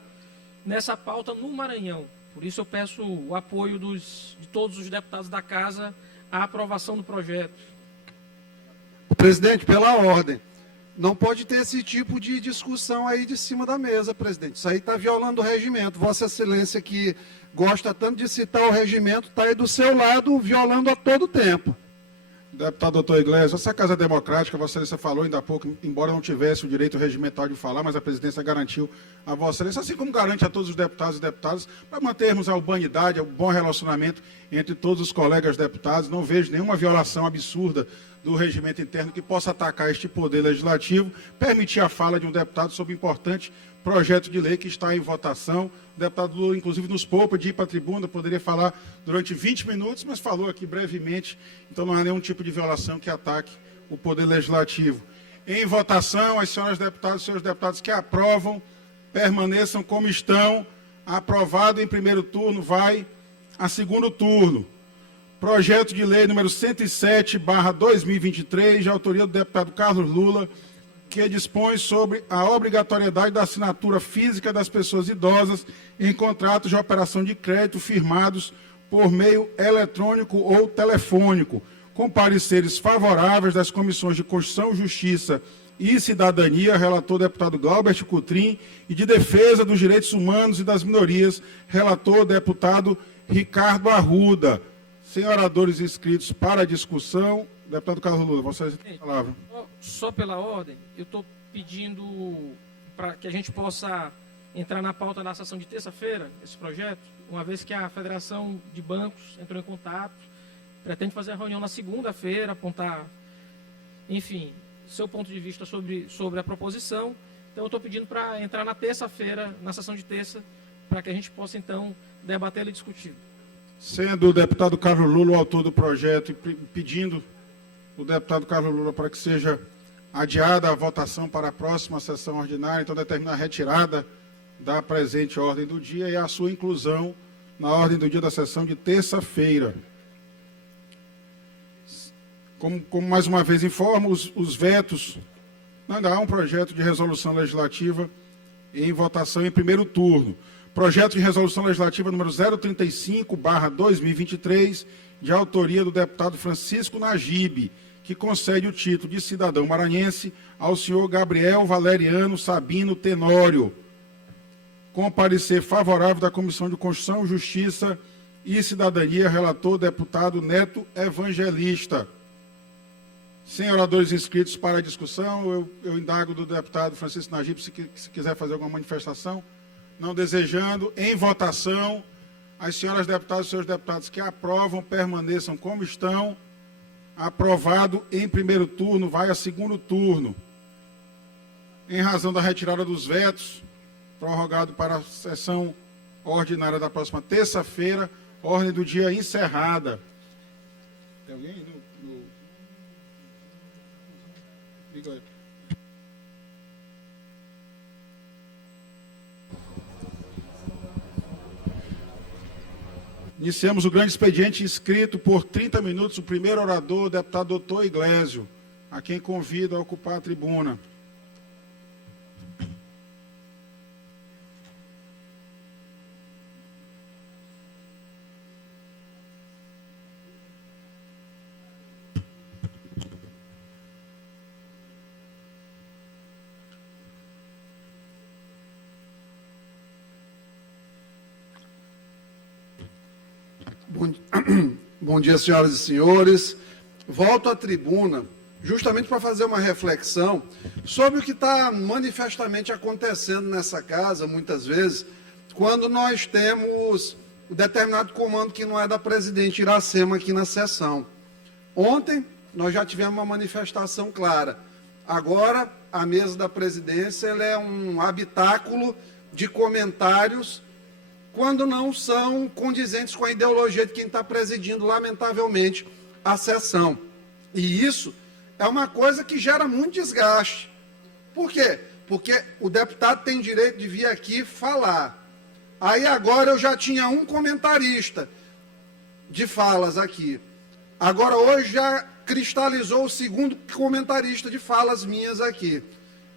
nessa pauta no Maranhão. Por isso eu peço o apoio de todos os deputados da Casa à aprovação do projeto. Presidente, pela ordem, não pode ter esse tipo de discussão aí de cima da mesa, presidente. Isso aí está violando o regimento. Vossa Excelência, que gosta tanto de citar o regimento, está aí do seu lado, violando a todo tempo. Deputado doutor Iglesias, essa Casa Democrática, Vossa Excelência falou ainda há pouco, embora não tivesse o direito regimental de falar, mas a presidência garantiu a Vossa Excelência, assim como garante a todos os deputados e deputadas, para mantermos a urbanidade, o bom relacionamento entre todos os colegas deputados. Não vejo nenhuma violação absurda do regimento interno que possa atacar este poder legislativo, permitir a fala de um deputado sobre importante projeto de lei que está em votação. O deputado Lula, inclusive, nos poupa de ir para a tribuna, poderia falar durante 20 minutos, mas falou aqui brevemente, então não há nenhum tipo de violação que ataque o poder legislativo. Em votação, as senhoras deputadas e senhores deputados que aprovam, permaneçam como estão. Aprovado em primeiro turno, vai a segundo turno. Projeto de lei número 107/2023, de autoria do deputado Carlos Lula, que dispõe sobre a obrigatoriedade da assinatura física das pessoas idosas em contratos de operação de crédito firmados por meio eletrônico ou telefônico, com pareceres favoráveis das comissões de Constituição, Justiça e Cidadania, relator deputado Glaubert Coutrin, e de Defesa dos Direitos Humanos e das Minorias, relator deputado Ricardo Arruda. Senhoradores inscritos para a discussão, deputado Carlos Lula, Vossa Excelência tem a palavra. Só pela ordem, eu estou pedindo para que a gente possa entrar na pauta da sessão de terça-feira, esse projeto, uma vez que a Federação de Bancos entrou em contato, pretende fazer a reunião na segunda-feira, apontar, enfim, seu ponto de vista sobre a proposição. Então, eu estou pedindo para entrar na terça-feira, na sessão de terça, para que a gente possa, então, debatê-lo e discutir. Sendo o deputado Carlos Lula o autor do projeto e pedindo o deputado Carlos Lula para que seja adiada a votação para a próxima sessão ordinária, então determina a retirada da presente ordem do dia e a sua inclusão na ordem do dia da sessão de terça-feira. Como mais uma vez informo, os vetos, ainda há um projeto de resolução legislativa em votação em primeiro turno. Projeto de resolução legislativa número 035/2023, de autoria do deputado Francisco Nagibe, que concede o título de cidadão maranhense ao senhor Gabriel Valeriano Sabino Tenório, com parecer favorável da Comissão de Constituição, Justiça e Cidadania, relator deputado Neto Evangelista. Sem oradores inscritos para a discussão, eu indago do deputado Francisco Nagibe se quiser fazer alguma manifestação. Não desejando, em votação, as senhoras deputadas e senhores deputados que aprovam, permaneçam como estão. Aprovado em primeiro turno, vai a segundo turno. Em razão da retirada dos vetos, prorrogado para a sessão ordinária da próxima terça-feira, ordem do dia encerrada. Tem alguém no... Liga aí. Iniciamos o grande expediente inscrito por 30 minutos o primeiro orador, o deputado doutor Iglesio, a quem convido a ocupar a tribuna. Bom dia, senhoras e senhores. Volto à tribuna justamente para fazer uma reflexão sobre o que está manifestamente acontecendo nessa casa, muitas vezes, quando nós temos um determinado comando que não é da presidente Iracema aqui na sessão. Ontem, nós já tivemos uma manifestação clara. Agora, a mesa da presidência ela é um habitáculo de comentários quando não são condizentes com a ideologia de quem está presidindo, lamentavelmente, a sessão. E isso é uma coisa que gera muito desgaste. Por quê? Porque o deputado tem direito de vir aqui falar. Aí agora eu já tinha um comentarista de falas aqui. Agora hoje já cristalizou o segundo comentarista de falas minhas aqui.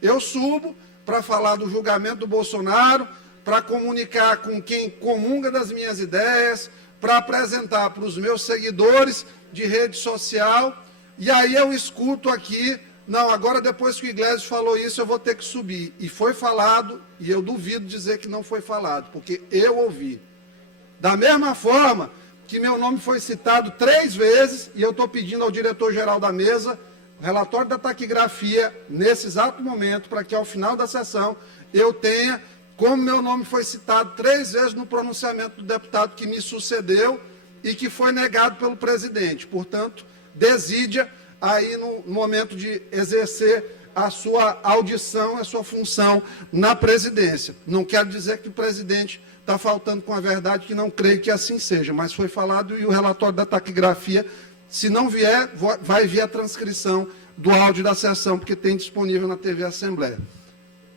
Eu subo para falar do julgamento do Bolsonaro, para comunicar com quem comunga das minhas ideias, para apresentar para os meus seguidores de rede social, e aí eu escuto aqui, não, agora depois que o Iglesias falou isso, eu vou ter que subir. E foi falado, e eu duvido dizer que não foi falado, porque eu ouvi. Da mesma forma que meu nome foi citado 3 vezes, e eu estou pedindo ao diretor-geral da mesa, o relatório da taquigrafia, nesse exato momento, para que ao final da sessão eu tenha, como meu nome foi citado 3 vezes no pronunciamento do deputado que me sucedeu e que foi negado pelo presidente. Portanto, desídia aí no momento de exercer a sua audição, a sua função na presidência. Não quero dizer que o presidente está faltando com a verdade, que não creio que assim seja, mas foi falado e o relatório da taquigrafia, se não vier, vai vir a transcrição do áudio da sessão, porque tem disponível na TV Assembleia.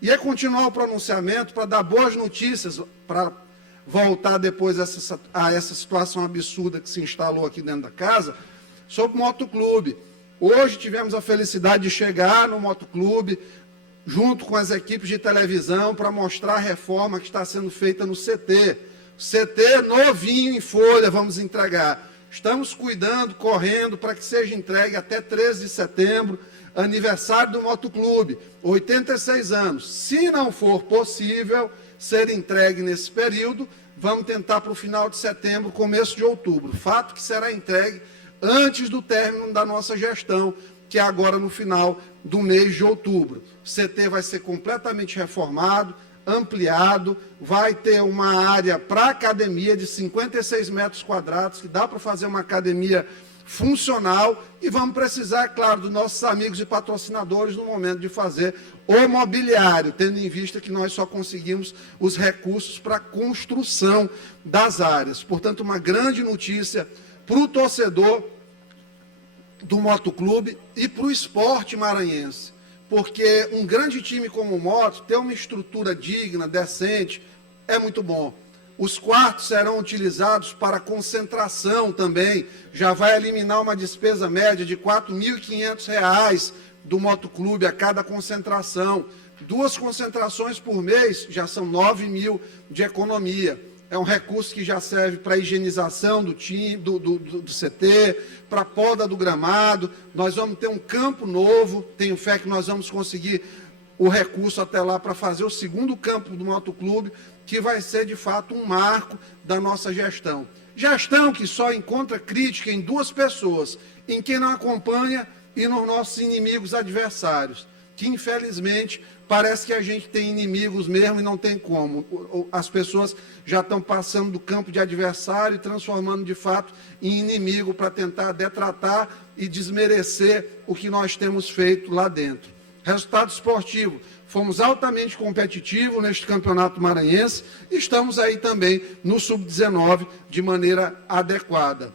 E é continuar o pronunciamento para dar boas notícias, para voltar depois a essa situação absurda que se instalou aqui dentro da casa, sobre o motoclube. Hoje tivemos a felicidade de chegar no motoclube, junto com as equipes de televisão, para mostrar a reforma que está sendo feita no CT. CT novinho em folha, vamos entregar. Estamos cuidando, correndo, para que seja entregue até 13 de setembro, aniversário do motoclube, 86 anos. Se não for possível ser entregue nesse período, vamos tentar para o final de setembro, começo de outubro. Fato que será entregue antes do término da nossa gestão, que é agora no final do mês de outubro. O CT vai ser completamente reformado, ampliado, vai ter uma área para academia de 56 metros quadrados, que dá para fazer uma academia funcional, e vamos precisar, claro, dos nossos amigos e patrocinadores no momento de fazer o mobiliário, tendo em vista que nós só conseguimos os recursos para a construção das áreas. Portanto, uma grande notícia para o torcedor do motoclube e para o esporte maranhense, porque um grande time como o Moto ter uma estrutura digna, decente, é muito bom. Os quartos serão utilizados para concentração também, já vai eliminar uma despesa média de R$ 4.500 do motoclube a cada concentração. 2 concentrações por mês já são 9.000 de economia. É um recurso que já serve para a higienização do time, do CT, para a poda do gramado. Nós vamos ter um campo novo, tenho fé que nós vamos conseguir o recurso até lá para fazer o segundo campo do motoclube, que vai ser, de fato, um marco da nossa gestão. Gestão que só encontra crítica em 2 pessoas, em quem não acompanha e nos nossos inimigos adversários, que, infelizmente, parece que a gente tem inimigos mesmo e não tem como. As pessoas já estão passando do campo de adversário e transformando, de fato, em inimigo para tentar detratar e desmerecer o que nós temos feito lá dentro. Resultado esportivo. Fomos altamente competitivos neste campeonato maranhense e estamos aí também no Sub-19 de maneira adequada.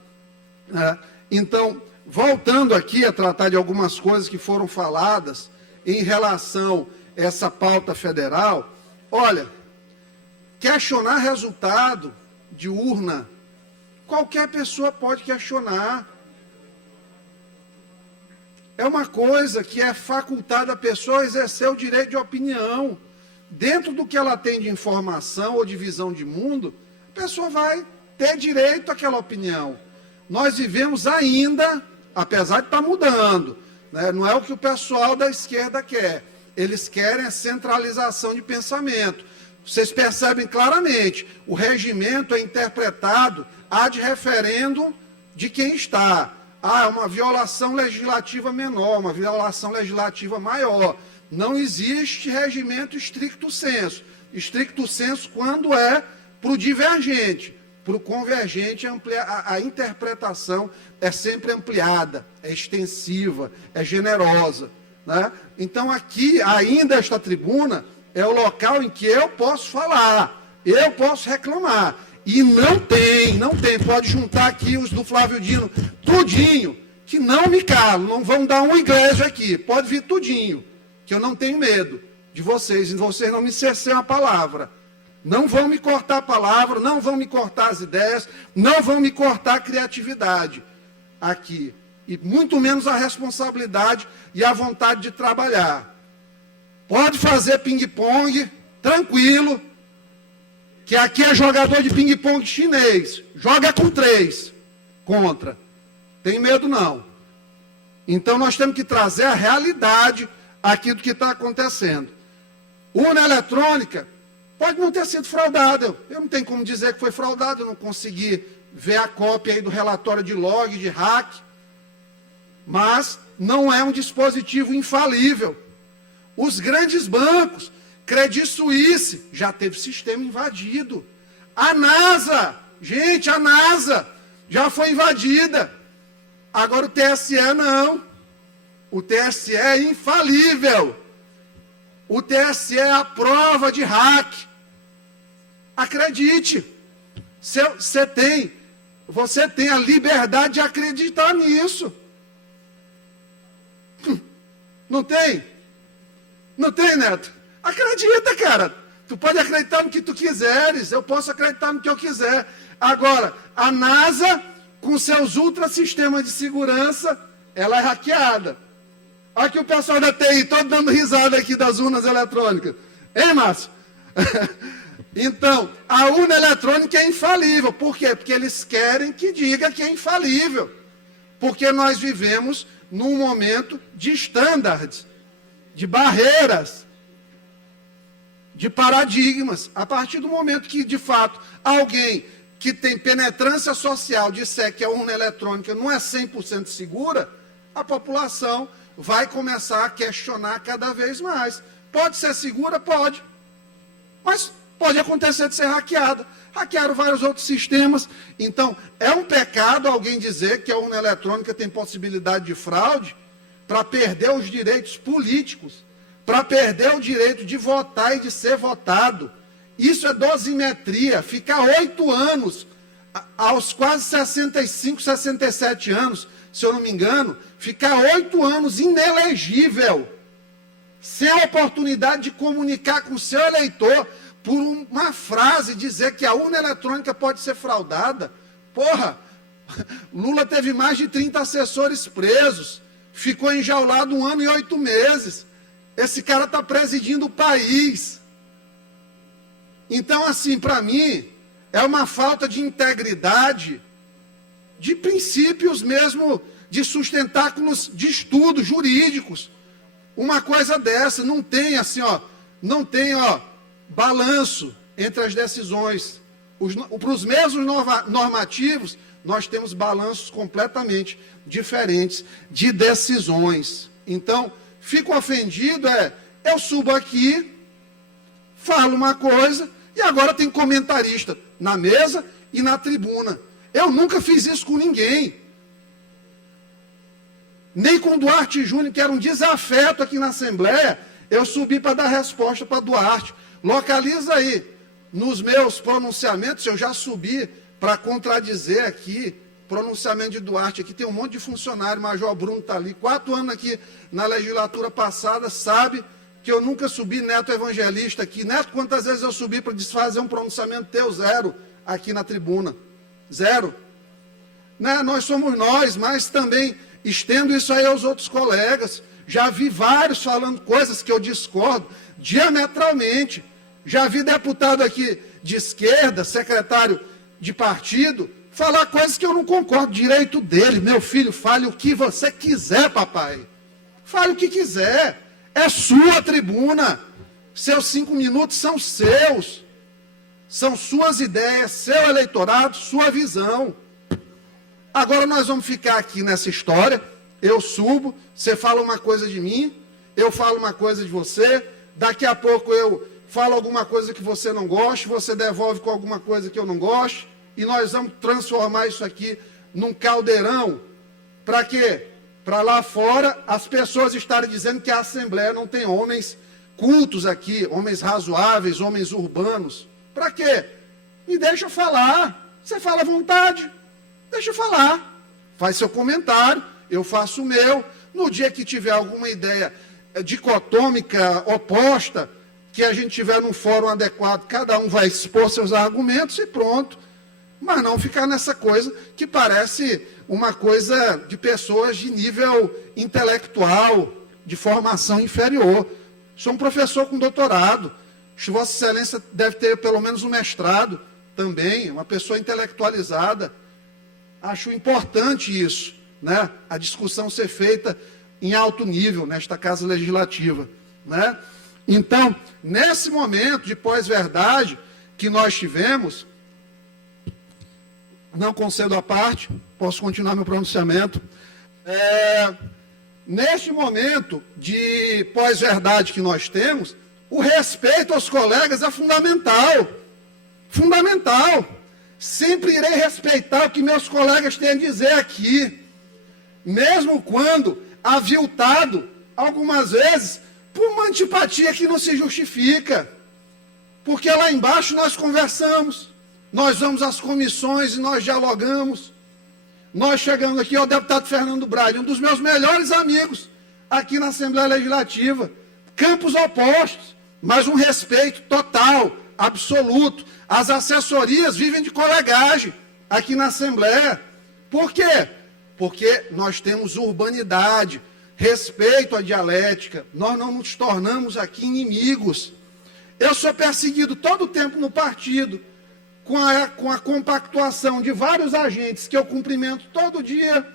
Então, voltando aqui a tratar de algumas coisas que foram faladas em relação a essa pauta federal, olha, questionar resultado de urna, qualquer pessoa pode questionar. É uma coisa que é facultada a pessoa exercer o direito de opinião. Dentro do que ela tem de informação ou de visão de mundo, a pessoa vai ter direito àquela opinião. Nós vivemos ainda, apesar de estar mudando, né? Não é o que o pessoal da esquerda quer. Eles querem a centralização de pensamento. Vocês percebem claramente, o regimento é interpretado ad referendum de quem está. Uma violação legislativa menor, uma violação legislativa maior. Não existe regimento stricto sensu. Stricto sensu quando é para o divergente. Para o convergente, a interpretação é sempre ampliada, é extensiva, é generosa. Né? Então, aqui, ainda esta tribuna, é o local em que eu posso falar, eu posso reclamar. E não tem, pode juntar aqui os do Flávio Dino, tudinho, que não me calo, não vão dar uma igreja aqui, pode vir tudinho, que eu não tenho medo de vocês, e vocês não me cerceiam a palavra. Não vão me cortar a palavra, não vão me cortar as ideias, não vão me cortar a criatividade aqui. E muito menos a responsabilidade e a vontade de trabalhar. Pode fazer ping-pong, tranquilo, que aqui é jogador de ping-pong chinês. Joga com 3 contra. Tem medo não. Então nós temos que trazer a realidade aqui do que está acontecendo. Urna eletrônica pode não ter sido fraudada. Eu não tenho como dizer que foi fraudada, eu não consegui ver a cópia aí do relatório de log, de hack. Mas não é um dispositivo infalível. Os grandes bancos, Credit Suisse, já teve sistema invadido. A NASA, gente, a NASA já foi invadida. Agora o TSE não. O TSE é infalível. O TSE é a prova de hack. Acredite. Você tem a liberdade de acreditar nisso. Não tem? Não tem, Neto? Acredita, cara. Tu pode acreditar no que tu quiseres. Eu posso acreditar no que eu quiser. Agora, a NASA, com seus ultrasistemas de segurança, ela é hackeada. Olha aqui o pessoal da TI, todo dando risada aqui das urnas eletrônicas. Hein, Márcio? Então, a urna eletrônica é infalível. Por quê? Porque eles querem que diga que é infalível. Porque nós vivemos num momento de estándares, de barreiras, de paradigmas. A partir do momento que, de fato, alguém que tem penetrância social disser que a urna eletrônica não é 100% segura, a população vai começar a questionar cada vez mais. Pode ser segura? Pode. Mas pode acontecer de ser hackeada. Hackearam vários outros sistemas. Então, é um pecado alguém dizer que a urna eletrônica tem possibilidade de fraude para perder os direitos políticos, para perder o direito de votar e de ser votado. Isso é dosimetria. Ficar 8 anos, aos quase 65, 67 anos, se eu não me engano, ficar 8 anos inelegível, sem a oportunidade de comunicar com o seu eleitor, por uma frase dizer que a urna eletrônica pode ser fraudada. Porra, Lula teve mais de 30 assessores presos, ficou enjaulado 1 ano e 8 meses. Esse cara está presidindo o país. Então, assim, para mim, é uma falta de integridade, de princípios mesmo, de sustentáculos de estudos jurídicos. Uma coisa dessa, não tem assim, não tem, balanço entre as decisões. Para os mesmos normativos, nós temos balanços completamente diferentes de decisões. Então, fico ofendido, eu subo aqui, falo uma coisa, e agora tem comentarista na mesa e na tribuna. Eu nunca fiz isso com ninguém. Nem com Duarte Júnior, que era um desafeto aqui na Assembleia, eu subi para dar resposta para Duarte. Localiza aí, nos meus pronunciamentos, eu já subi para contradizer aqui, pronunciamento de Duarte, aqui tem um monte de funcionário, Major Bruno está ali, 4 anos aqui na legislatura passada, sabe que eu nunca subi Neto Evangelista aqui. Neto, quantas vezes eu subi para desfazer um pronunciamento teu? 0 aqui na tribuna. 0. Né? Nós somos nós, mas também estendo isso aí aos outros colegas. Já vi vários falando coisas que eu discordo diametralmente. Já vi deputado aqui de esquerda, secretário de partido, falar coisas que eu não concordo. Direito dele. Meu filho, fale o que você quiser, papai. Fale o que quiser. É sua tribuna. Seus 5 minutos são seus. São suas ideias, seu eleitorado, sua visão. Agora nós vamos ficar aqui nessa história. Eu subo, você fala uma coisa de mim, eu falo uma coisa de você, daqui a pouco eu falo alguma coisa que você não goste, você devolve com alguma coisa que eu não goste, e nós vamos transformar isso aqui num caldeirão. Para quê? Para lá fora as pessoas estarem dizendo que a Assembleia não tem homens cultos aqui, homens razoáveis, homens urbanos. Para quê? Me deixa falar. Você fala à vontade. Deixa eu falar. Faz seu comentário, eu faço o meu. No dia que tiver alguma ideia dicotômica, oposta, que a gente tiver num fórum adequado, cada um vai expor seus argumentos e pronto. Mas não ficar nessa coisa que parece uma coisa de pessoas de nível intelectual, de formação inferior. Sou um professor com doutorado. Vossa Excelência deve ter pelo menos um mestrado também, uma pessoa intelectualizada. Acho importante isso, né? A discussão ser feita em alto nível nesta Casa Legislativa, né? Então, nesse momento de pós-verdade que nós tivemos, não concedo a parte, posso continuar meu pronunciamento. Neste momento de pós-verdade que nós temos, o respeito aos colegas é fundamental. Fundamental. Sempre irei respeitar o que meus colegas têm a dizer aqui. Mesmo quando aviltado, algumas vezes, por uma antipatia que não se justifica. Porque lá embaixo nós conversamos, nós vamos às comissões e nós dialogamos. Nós chegamos aqui ao deputado Fernando Braga, um dos meus melhores amigos aqui na Assembleia Legislativa. Campos opostos, mas um respeito total, absoluto. As assessorias vivem de colegagem aqui na Assembleia. Por quê? Porque nós temos urbanidade, respeito à dialética. Nós não nos tornamos aqui inimigos. Eu sou perseguido todo o tempo no partido, com a compactuação de vários agentes que eu cumprimento todo dia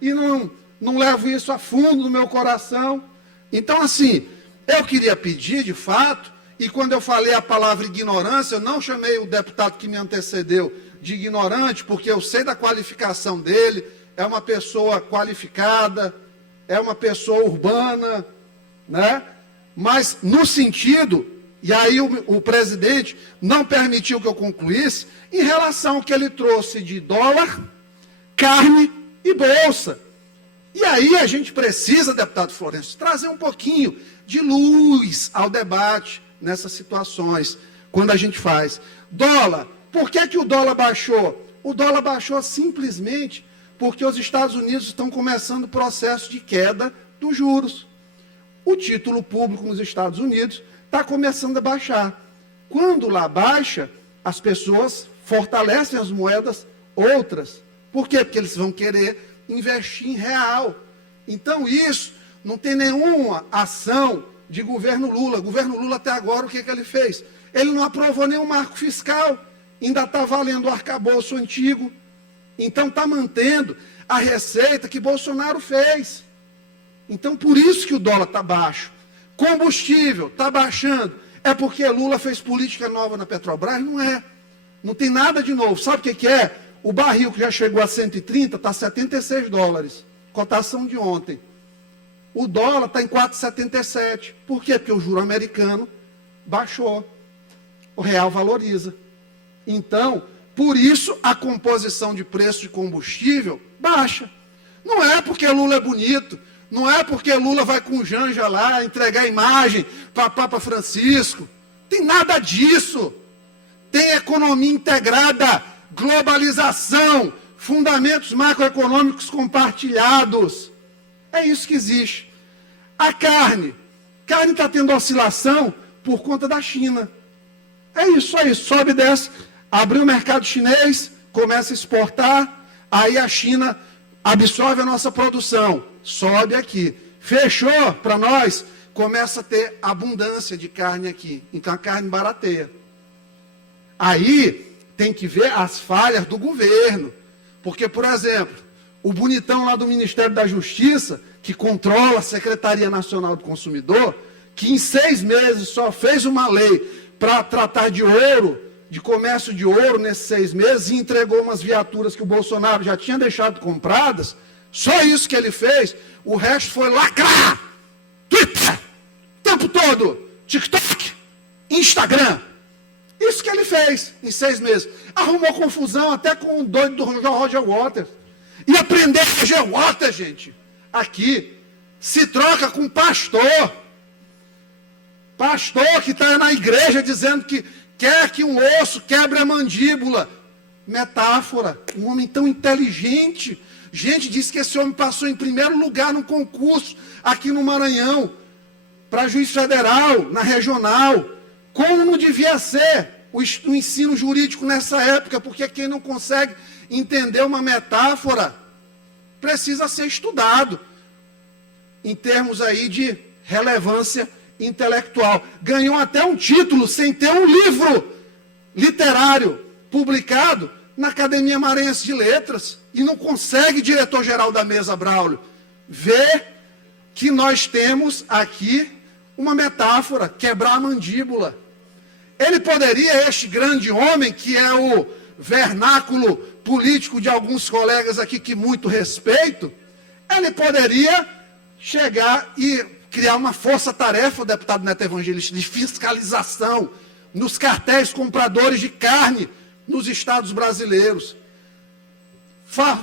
e não levo isso a fundo no meu coração. Então, assim, eu queria pedir, de fato, e quando eu falei a palavra ignorância, eu não chamei o deputado que me antecedeu de ignorante, porque eu sei da qualificação dele, é uma pessoa qualificada, é uma pessoa urbana, né? Mas no sentido, e aí o presidente não permitiu que eu concluísse, em relação ao que ele trouxe de dólar, carne e bolsa. E aí a gente precisa, deputado Florencio, trazer um pouquinho de luz ao debate nessas situações, quando a gente faz. Dólar, por que o dólar baixou? O dólar baixou simplesmente porque os Estados Unidos estão começando o processo de queda dos juros. O título público nos Estados Unidos está começando a baixar. Quando lá baixa, as pessoas fortalecem as moedas outras. Por quê? Porque eles vão querer investir em real. Então isso não tem nenhuma ação de governo Lula. O governo Lula até agora, o que ele fez? Ele não aprovou nenhum marco fiscal. Ainda está valendo o arcabouço antigo. Então está mantendo a receita que Bolsonaro fez. Então por isso que o dólar está baixo. Combustível está baixando. É porque Lula fez política nova na Petrobras? Não é. Não tem nada de novo. Sabe o que é? O barril que já chegou a 130 está 76 dólares. Cotação de ontem. O dólar está em 4,77. Por quê? Porque o juro americano baixou. O real valoriza. Então, por isso, a composição de preço de combustível baixa. Não é porque Lula é bonito. Não é porque Lula vai com Janja lá entregar imagem para Papa Francisco. Tem nada disso. Tem economia integrada, globalização, fundamentos macroeconômicos compartilhados. É isso que existe. A carne está tendo oscilação por conta da China. É isso aí, sobe e desce. Abriu o mercado chinês, começa a exportar, aí a China absorve a nossa produção, sobe aqui. Fechou para nós, começa a ter abundância de carne aqui. Então a carne barateia. Aí tem que ver as falhas do governo. Porque, por exemplo, o bonitão lá do Ministério da Justiça, que controla a Secretaria Nacional do Consumidor, que em 6 meses só fez uma lei para tratar de ouro, de comércio de ouro nesses 6 meses, e entregou umas viaturas que o Bolsonaro já tinha deixado compradas, só isso que ele fez, o resto foi lacrar. Twitter, o tempo todo, TikTok, Instagram. Isso que ele fez em 6 meses. Arrumou confusão até com o doido do Roger Waters. E aprender Roger Waters, gente, aqui, se troca com pastor. Pastor que está na igreja dizendo que quer que um osso quebre a mandíbula. Metáfora. Um homem tão inteligente. Gente, diz que esse homem passou em primeiro lugar no concurso aqui no Maranhão, para juiz federal, na regional. Como não devia ser o ensino jurídico nessa época? Porque quem não consegue entender uma metáfora precisa ser estudado em termos aí de relevância intelectual. Ganhou até um título sem ter um livro literário publicado na Academia Maranhense de Letras. E não consegue, diretor-geral da mesa, Braulio, ver que nós temos aqui uma metáfora, quebrar a mandíbula. Ele poderia, este grande homem, que é o vernáculo político de alguns colegas aqui que muito respeito, ele poderia chegar e criar uma força-tarefa, o deputado Neto Evangelista, de fiscalização nos cartéis compradores de carne nos estados brasileiros.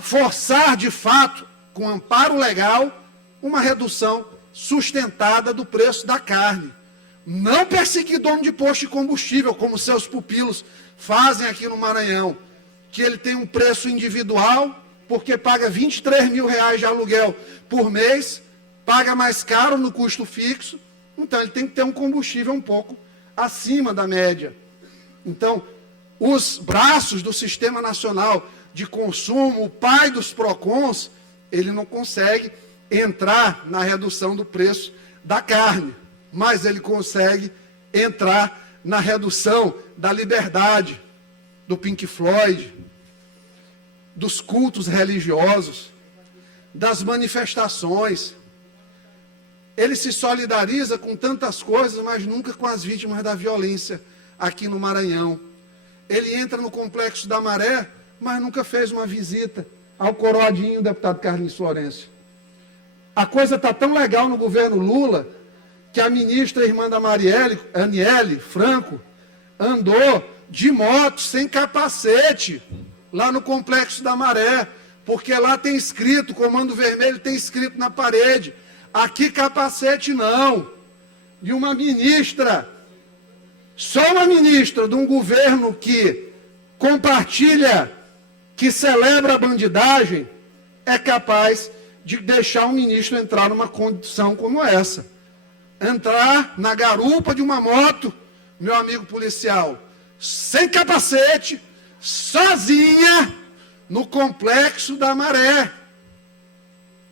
Forçar, de fato, com amparo legal, uma redução sustentada do preço da carne. Não perseguir dono de posto de combustível, como seus pupilos fazem aqui no Maranhão, que ele tem um preço individual, porque paga 23 mil reais de aluguel por mês, paga mais caro no custo fixo, então ele tem que ter um combustível um pouco acima da média. Então, os braços do Sistema Nacional de Consumo, o pai dos PROCONs, ele não consegue entrar na redução do preço da carne, mas ele consegue entrar na redução da liberdade, do Pink Floyd, dos cultos religiosos, das manifestações. Ele se solidariza com tantas coisas, mas nunca com as vítimas da violência aqui no Maranhão. Ele entra no Complexo da Maré, mas nunca fez uma visita ao coroadinho, deputado Carlinhos Florencio. A coisa está tão legal no governo Lula, que a ministra irmã da Marielle, Aniele Franco, andou de moto, sem capacete, lá no Complexo da Maré, porque lá tem escrito, Comando Vermelho tem escrito na parede, aqui capacete não. E uma ministra, só uma ministra de um governo que compartilha, que celebra a bandidagem, é capaz de deixar um ministro entrar numa condição como essa. Entrar na garupa de uma moto, meu amigo policial, sem capacete, sozinha, no Complexo da Maré,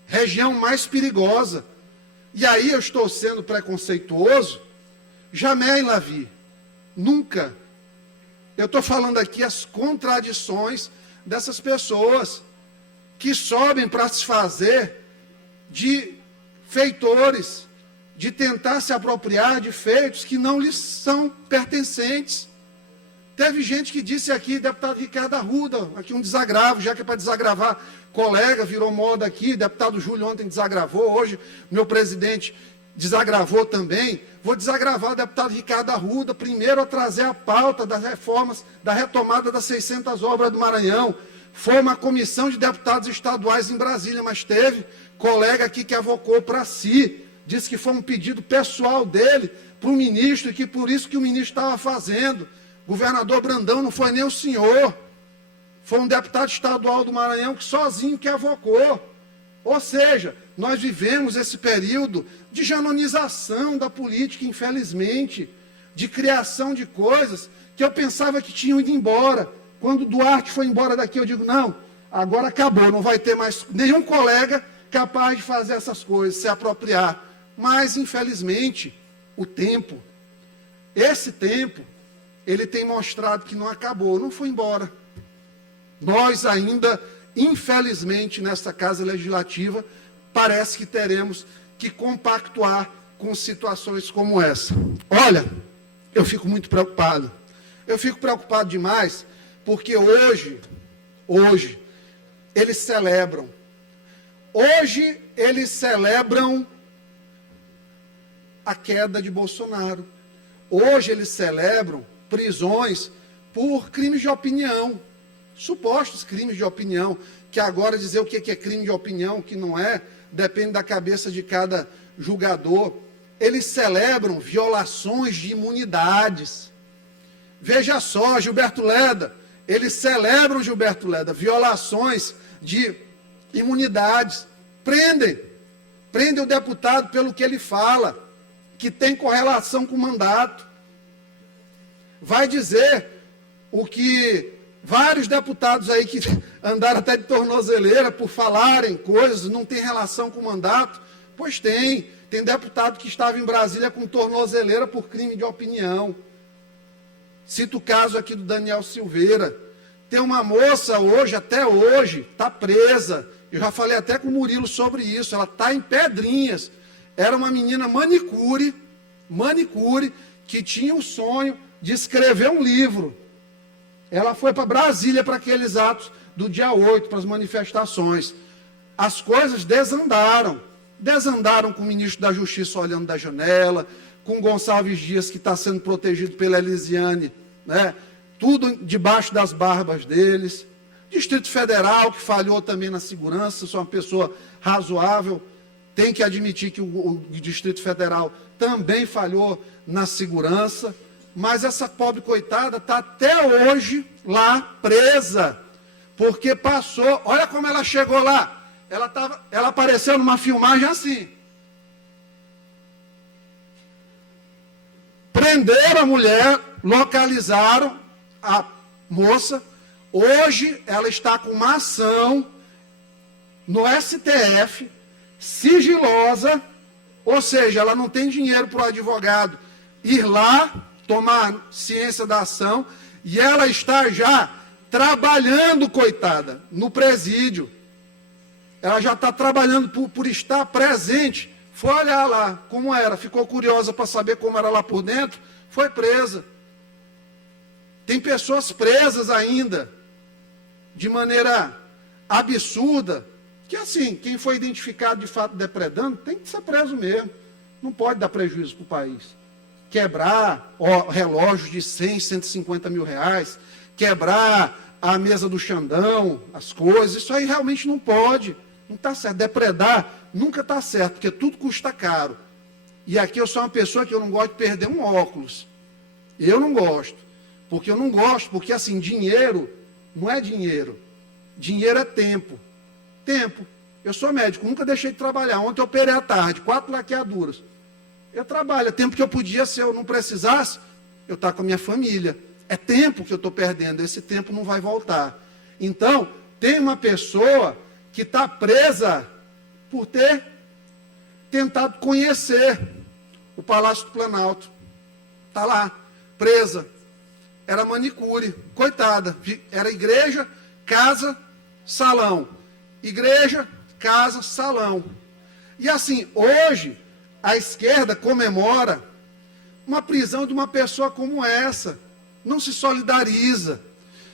região mais perigosa. E aí eu estou sendo preconceituoso? Jamais, Lavi, nunca. Eu estou falando aqui as contradições dessas pessoas que sobem para se fazer de feitores, de tentar se apropriar de feitos que não lhes são pertencentes. Teve gente que disse aqui, deputado Ricardo Arruda, aqui um desagravo, já que é para desagravar colega, virou moda aqui, deputado Júlio ontem desagravou, hoje meu presidente desagravou também. Vou desagravar o deputado Ricardo Arruda, primeiro a trazer a pauta das reformas, da retomada das 600 obras do Maranhão. Foi uma comissão de deputados estaduais em Brasília, mas teve colega aqui que avocou para si, disse que foi um pedido pessoal dele para o ministro, e que por isso que o ministro estava fazendo. Governador Brandão não foi nem o senhor, foi um deputado estadual do Maranhão que sozinho que avocou. Ou seja, nós vivemos esse período de janonização da política, infelizmente, de criação de coisas que eu pensava que tinham ido embora. Quando Duarte foi embora daqui, eu digo, não, agora acabou, não vai ter mais nenhum colega capaz de fazer essas coisas, se apropriar. Mas, infelizmente, o tempo, esse tempo, ele tem mostrado que não acabou, não foi embora. Nós ainda, infelizmente, nesta Casa Legislativa, parece que teremos que compactuar com situações como essa. Olha, eu fico muito preocupado. Eu fico preocupado demais, porque hoje, eles celebram. Hoje, eles celebram a queda de Bolsonaro. Hoje, eles celebram prisões por crimes de opinião, supostos crimes de opinião, que agora dizer o que é crime de opinião, o que não é, depende da cabeça de cada julgador. Eles celebram violações de imunidades. Veja só, Gilberto Leda, eles celebram, Gilberto Leda, violações de imunidades. Prendem o deputado pelo que ele fala, que tem correlação com o mandato. Vai dizer o que vários deputados aí que andaram até de tornozeleira por falarem coisas, não tem relação com o mandato. Pois tem. Tem deputado que estava em Brasília com tornozeleira por crime de opinião. Cito o caso aqui do Daniel Silveira. Tem uma moça hoje, até hoje, está presa. Eu já falei até com o Murilo sobre isso. Ela está em Pedrinhas. Era uma menina manicure, que tinha o sonho de escrever um livro. Ela foi para Brasília para aqueles atos do dia 8, para as manifestações. As coisas desandaram. Desandaram com o ministro da Justiça olhando da janela, com Gonçalves Dias, que está sendo protegido pela Elisiane, né? Tudo debaixo das barbas deles. Distrito Federal, que falhou também na segurança, sou uma pessoa razoável, tem que admitir que o Distrito Federal também falhou na segurança, mas essa pobre coitada está até hoje lá presa, porque passou, olha como ela chegou lá, ela apareceu numa filmagem assim. Prenderam a mulher, localizaram a moça. Hoje ela está com uma ação no STF, sigilosa, ou seja, ela não tem dinheiro para o advogado ir lá, tomar ciência da ação, e ela está já trabalhando, coitada, no presídio. Ela já está trabalhando por estar presente. Foi olhar lá como era, ficou curiosa para saber como era lá por dentro, foi presa. Tem pessoas presas ainda, de maneira absurda, que assim, quem foi identificado de fato depredando, tem que ser preso mesmo. Não pode dar prejuízo para o país. Quebrar relógios de 100, 150 mil reais, quebrar a mesa do Xandão, as coisas, isso aí realmente não pode. Não está certo. Depredar nunca está certo, porque tudo custa caro. E aqui eu sou uma pessoa que eu não gosto de perder um óculos. Eu não gosto. Porque assim, dinheiro não é dinheiro. Dinheiro é tempo. Tempo. Eu sou médico, nunca deixei de trabalhar. Ontem eu operei à tarde, 4 laqueaduras. Eu trabalho. É tempo que eu podia, se eu não precisasse, eu estar com a minha família. É tempo que eu estou perdendo. Esse tempo não vai voltar. Então, tem uma pessoa que está presa por ter tentado conhecer o Palácio do Planalto. Está lá, presa. Era manicure, coitada. Era igreja, casa, salão. Igreja, casa, salão. E assim, hoje, a esquerda comemora uma prisão de uma pessoa como essa. Não se solidariza.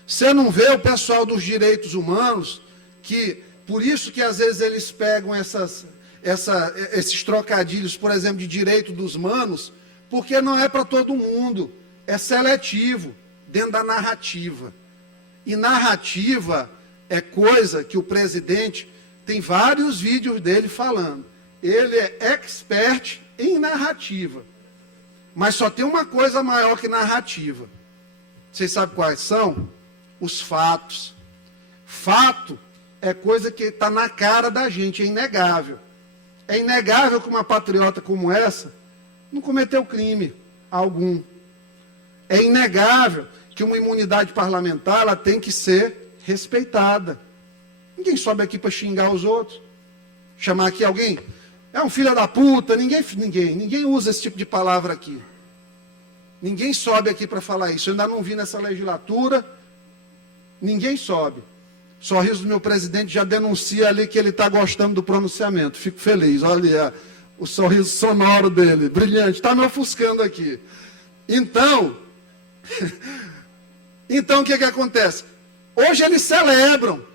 Você não vê o pessoal dos direitos humanos que... Por isso que, às vezes, eles pegam esses trocadilhos, por exemplo, de direito dos manos, porque não é para todo mundo. É seletivo, dentro da narrativa. E narrativa é coisa que o presidente tem vários vídeos dele falando. Ele é expert em narrativa. Mas só tem uma coisa maior que narrativa. Vocês sabem quais são? Os fatos. Fato é coisa que está na cara da gente, é inegável. É inegável que uma patriota como essa não cometeu crime algum. É inegável que uma imunidade parlamentar ela tem que ser respeitada. Ninguém sobe aqui para xingar os outros. Chamar aqui alguém, é um filho da puta, ninguém usa esse tipo de palavra aqui. Ninguém sobe aqui para falar isso. Eu ainda não vi nessa legislatura, ninguém sobe. Sorriso do meu presidente já denuncia ali que ele está gostando do pronunciamento. Fico feliz. Olha o sorriso sonoro dele, brilhante, está me ofuscando aqui. Então, o que acontece? Hoje eles celebram.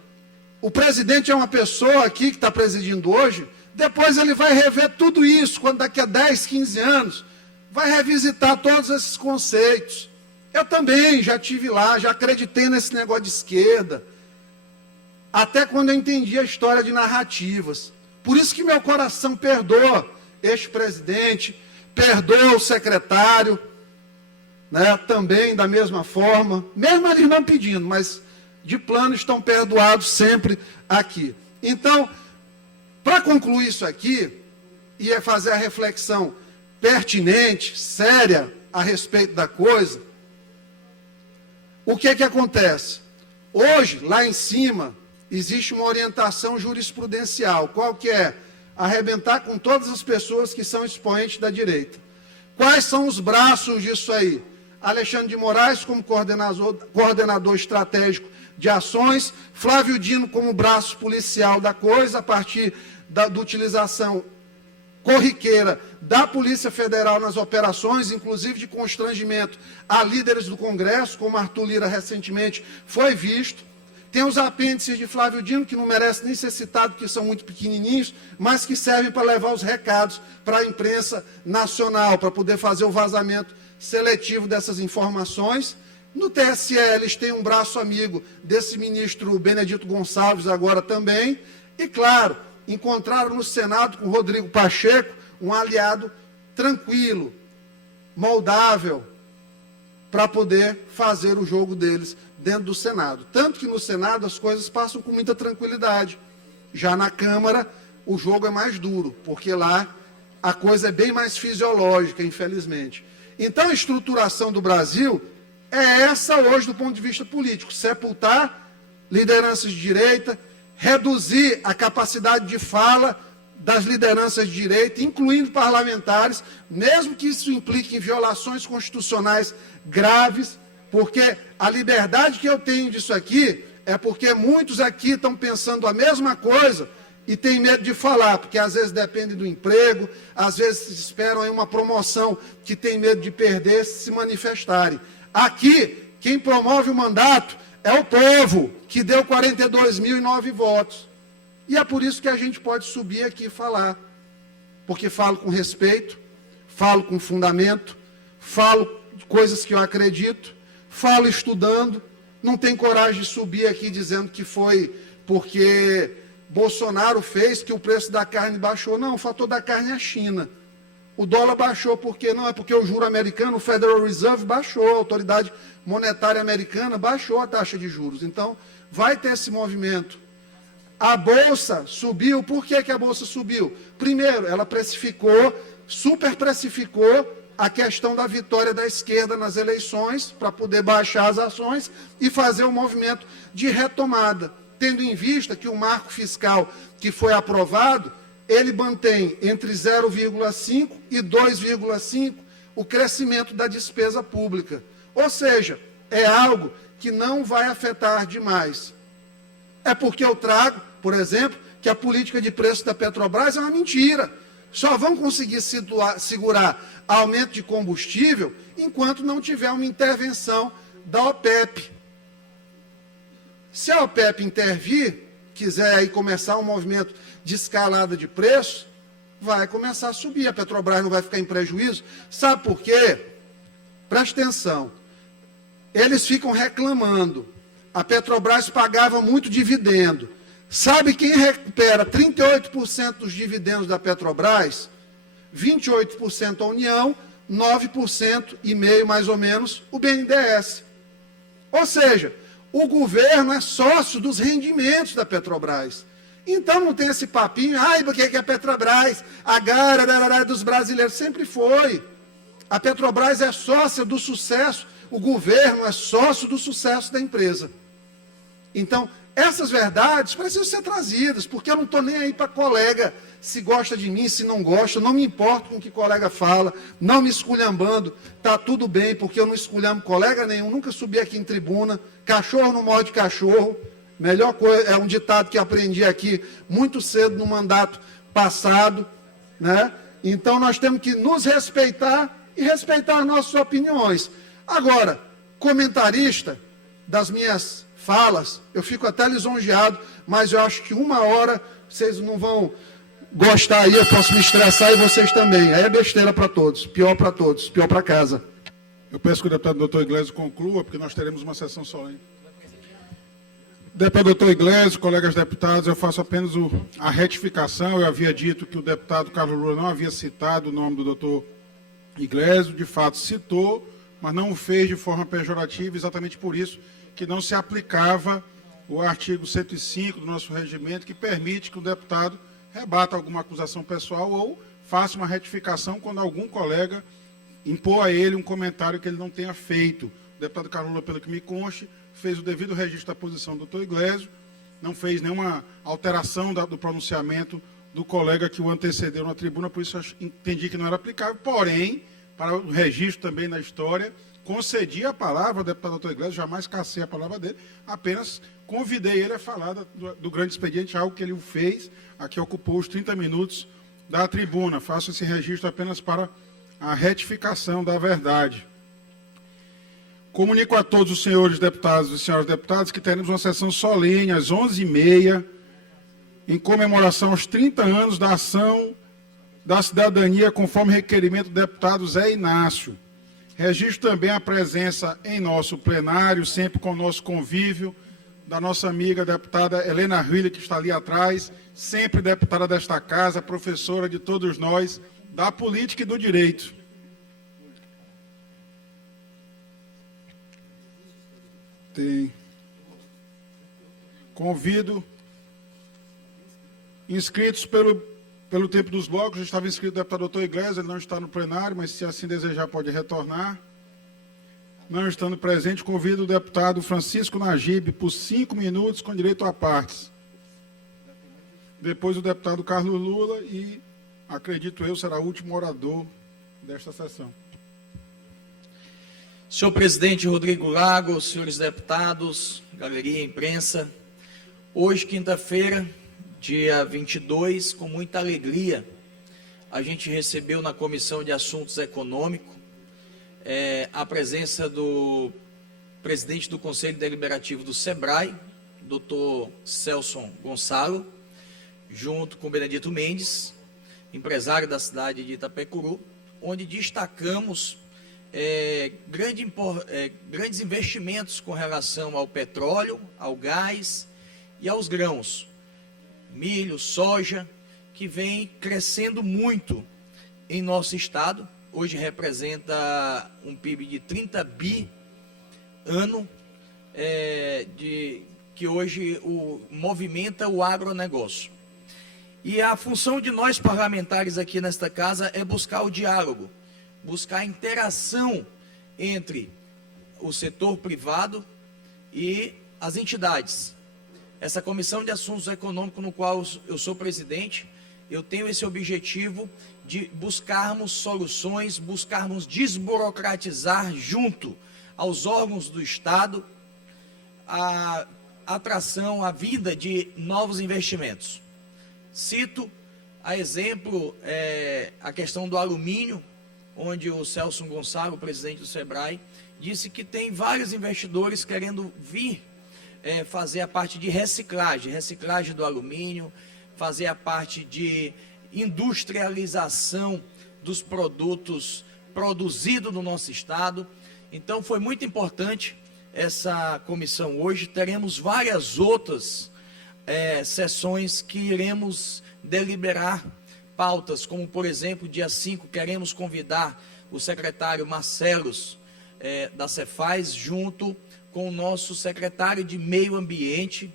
O presidente é uma pessoa aqui que está presidindo hoje, depois ele vai rever tudo isso, quando daqui a 10, 15 anos, vai revisitar todos esses conceitos. Eu também já estive lá, já acreditei nesse negócio de esquerda, até quando eu entendi a história de narrativas. Por isso que meu coração perdoa este presidente, perdoa o secretário, né, também da mesma forma, mesmo eles não pedindo, mas de plano estão perdoados sempre aqui. Então, para concluir isso aqui, e fazer a reflexão pertinente, séria, a respeito da coisa, o que acontece? Hoje, lá em cima, existe uma orientação jurisprudencial. Qual que é? Arrebentar com todas as pessoas que são expoentes da direita. Quais são os braços disso aí? Alexandre de Moraes como coordenador estratégico de ações, Flávio Dino como braço policial da coisa, a partir da utilização corriqueira da Polícia Federal nas operações, inclusive de constrangimento a líderes do Congresso, como Arthur Lira recentemente foi visto. Tem os apêndices de Flávio Dino, que não merecem nem ser citado, porque são muito pequenininhos, mas que servem para levar os recados para a imprensa nacional, para poder fazer o vazamento seletivo dessas informações. No TSE, eles têm um braço amigo desse ministro Benedito Gonçalves agora também. E, claro, encontraram no Senado com Rodrigo Pacheco um aliado tranquilo, moldável, para poder fazer o jogo deles dentro do Senado. Tanto que no Senado as coisas passam com muita tranquilidade. Já na Câmara, o jogo é mais duro, porque lá a coisa é bem mais fisiológica, infelizmente. Então, a estruturação do Brasil é essa hoje do ponto de vista político: sepultar lideranças de direita, reduzir a capacidade de fala das lideranças de direita, incluindo parlamentares, mesmo que isso implique em violações constitucionais graves, porque a liberdade que eu tenho disso aqui é porque muitos aqui estão pensando a mesma coisa e têm medo de falar, porque às vezes depende do emprego, às vezes esperam aí uma promoção que tem medo de perder se manifestarem. Aqui, quem promove o mandato é o povo, que deu 42.009 votos. E é por isso que a gente pode subir aqui e falar. Porque falo com respeito, falo com fundamento, falo de coisas que eu acredito, falo estudando, não tenho coragem de subir aqui dizendo que foi porque Bolsonaro fez que o preço da carne baixou. Não, o fator da carne é a China. O dólar baixou porque não é porque o juro americano, o Federal Reserve, baixou, a autoridade monetária americana baixou a taxa de juros. Então, vai ter esse movimento. A Bolsa subiu. Por que a Bolsa subiu? Primeiro, ela precificou, superprecificou a questão da vitória da esquerda nas eleições, para poder baixar as ações e fazer um movimento de retomada, tendo em vista que o marco fiscal que foi aprovado, ele mantém entre 0,5 e 2,5 o crescimento da despesa pública. Ou seja, é algo que não vai afetar demais. É porque eu trago, por exemplo, que a política de preço da Petrobras é uma mentira. Só vão conseguir segurar aumento de combustível enquanto não tiver uma intervenção da OPEP. Se a OPEP intervir, quiser aí começar um movimento de escalada de preço, vai começar a subir. A Petrobras não vai ficar em prejuízo. Sabe por quê? Preste atenção. Eles ficam reclamando. A Petrobras pagava muito dividendo. Sabe quem recupera 38% dos dividendos da Petrobras? 28% a União, 9,5% mais ou menos o BNDES. Ou seja, o governo é sócio dos rendimentos da Petrobras. Então não tem esse papinho, porque a Petrobras, a gara dos brasileiros, sempre foi. A Petrobras é sócia do sucesso, o governo é sócio do sucesso da empresa. Então, essas verdades precisam ser trazidas, porque eu não estou nem aí para colega, se gosta de mim, se não gosta, não me importo com o que colega fala, não me esculhambando, está tudo bem, porque eu não esculhambo colega nenhum, nunca subi aqui em tribuna, cachorro não morde cachorro, melhor coisa, é um ditado que eu aprendi aqui muito cedo no mandato passado, né? Então nós temos que nos respeitar e respeitar nossas opiniões. Agora, comentarista das minhas falas, eu fico até lisonjeado, mas eu acho que 1 hora vocês não vão gostar aí, eu posso me estressar e vocês também. Aí é besteira para todos, pior para casa. Eu peço que o deputado doutor Iglesias conclua, porque nós teremos uma sessão solene. Deputado doutor Iglesias, colegas deputados, eu faço apenas a retificação. Eu havia dito que o deputado Carlos Lula não havia citado o nome do doutor Iglesias, de fato citou, mas não o fez de forma pejorativa, exatamente por isso que não se aplicava o artigo 105 do nosso regimento, que permite que o deputado rebata alguma acusação pessoal ou faça uma retificação quando algum colega impor a ele um comentário que ele não tenha feito. O deputado Carlos Lula, pelo que me conste, fez o devido registro da posição do doutor Iglesias, não fez nenhuma alteração do pronunciamento do colega que o antecedeu na tribuna, por isso eu entendi que não era aplicável, porém, para o registro também na história, concedi a palavra ao deputado doutor Iglesias, jamais cassei a palavra dele, apenas convidei ele a falar do grande expediente, algo que ele o fez, aqui ocupou os 30 minutos da tribuna. Faço esse registro apenas para a retificação da verdade. Comunico a todos os senhores deputados e senhoras deputadas que teremos uma sessão solene às 11h30, em comemoração aos 30 anos da ação da cidadania, conforme requerimento do deputado Zé Inácio. Registro também a presença em nosso plenário, sempre com o nosso convívio, da nossa amiga deputada Helena Huile, que está ali atrás, sempre deputada desta casa, professora de todos nós, da política e do direito. Convido inscritos pelo tempo dos blocos. Já estava inscrito o deputado doutor Iglesias, ele não está no plenário, mas se assim desejar pode retornar. Não estando presente, convido o deputado Francisco Najib por 5 minutos com direito a partes. Depois o deputado Carlos Lula e, acredito eu, será o último orador desta sessão. Senhor presidente Rodrigo Lago, senhores deputados, galeria, imprensa, hoje, quinta-feira, dia 22, com muita alegria, a gente recebeu na Comissão de Assuntos Econômicos a presença do presidente do Conselho Deliberativo do SEBRAE, doutor Celso Gonçalo, junto com Benedito Mendes, empresário da cidade de Itapecuru, onde destacamos grandes investimentos com relação ao petróleo, ao gás e aos grãos, milho, soja, que vem crescendo muito em nosso estado. Hoje representa um PIB de 30 bi ano, que hoje movimenta o agronegócio. E a função de nós parlamentares aqui nesta casa é buscar o diálogo, buscar a interação entre o setor privado e as entidades. Essa Comissão de Assuntos Econômicos, no qual eu sou presidente, eu tenho esse objetivo de buscarmos soluções, buscarmos desburocratizar junto aos órgãos do Estado a atração, a vinda de novos investimentos. Cito a exemplo a questão do alumínio, onde o Celso Gonçalo, presidente do SEBRAE, disse que tem vários investidores querendo vir fazer a parte de reciclagem do alumínio, fazer a parte de industrialização dos produtos produzidos no nosso estado. Então foi muito importante essa comissão hoje. Teremos várias outras sessões que iremos deliberar pautas, como por exemplo, dia 5, queremos convidar o secretário Marcelos da Cefaz, junto com o nosso secretário de Meio Ambiente,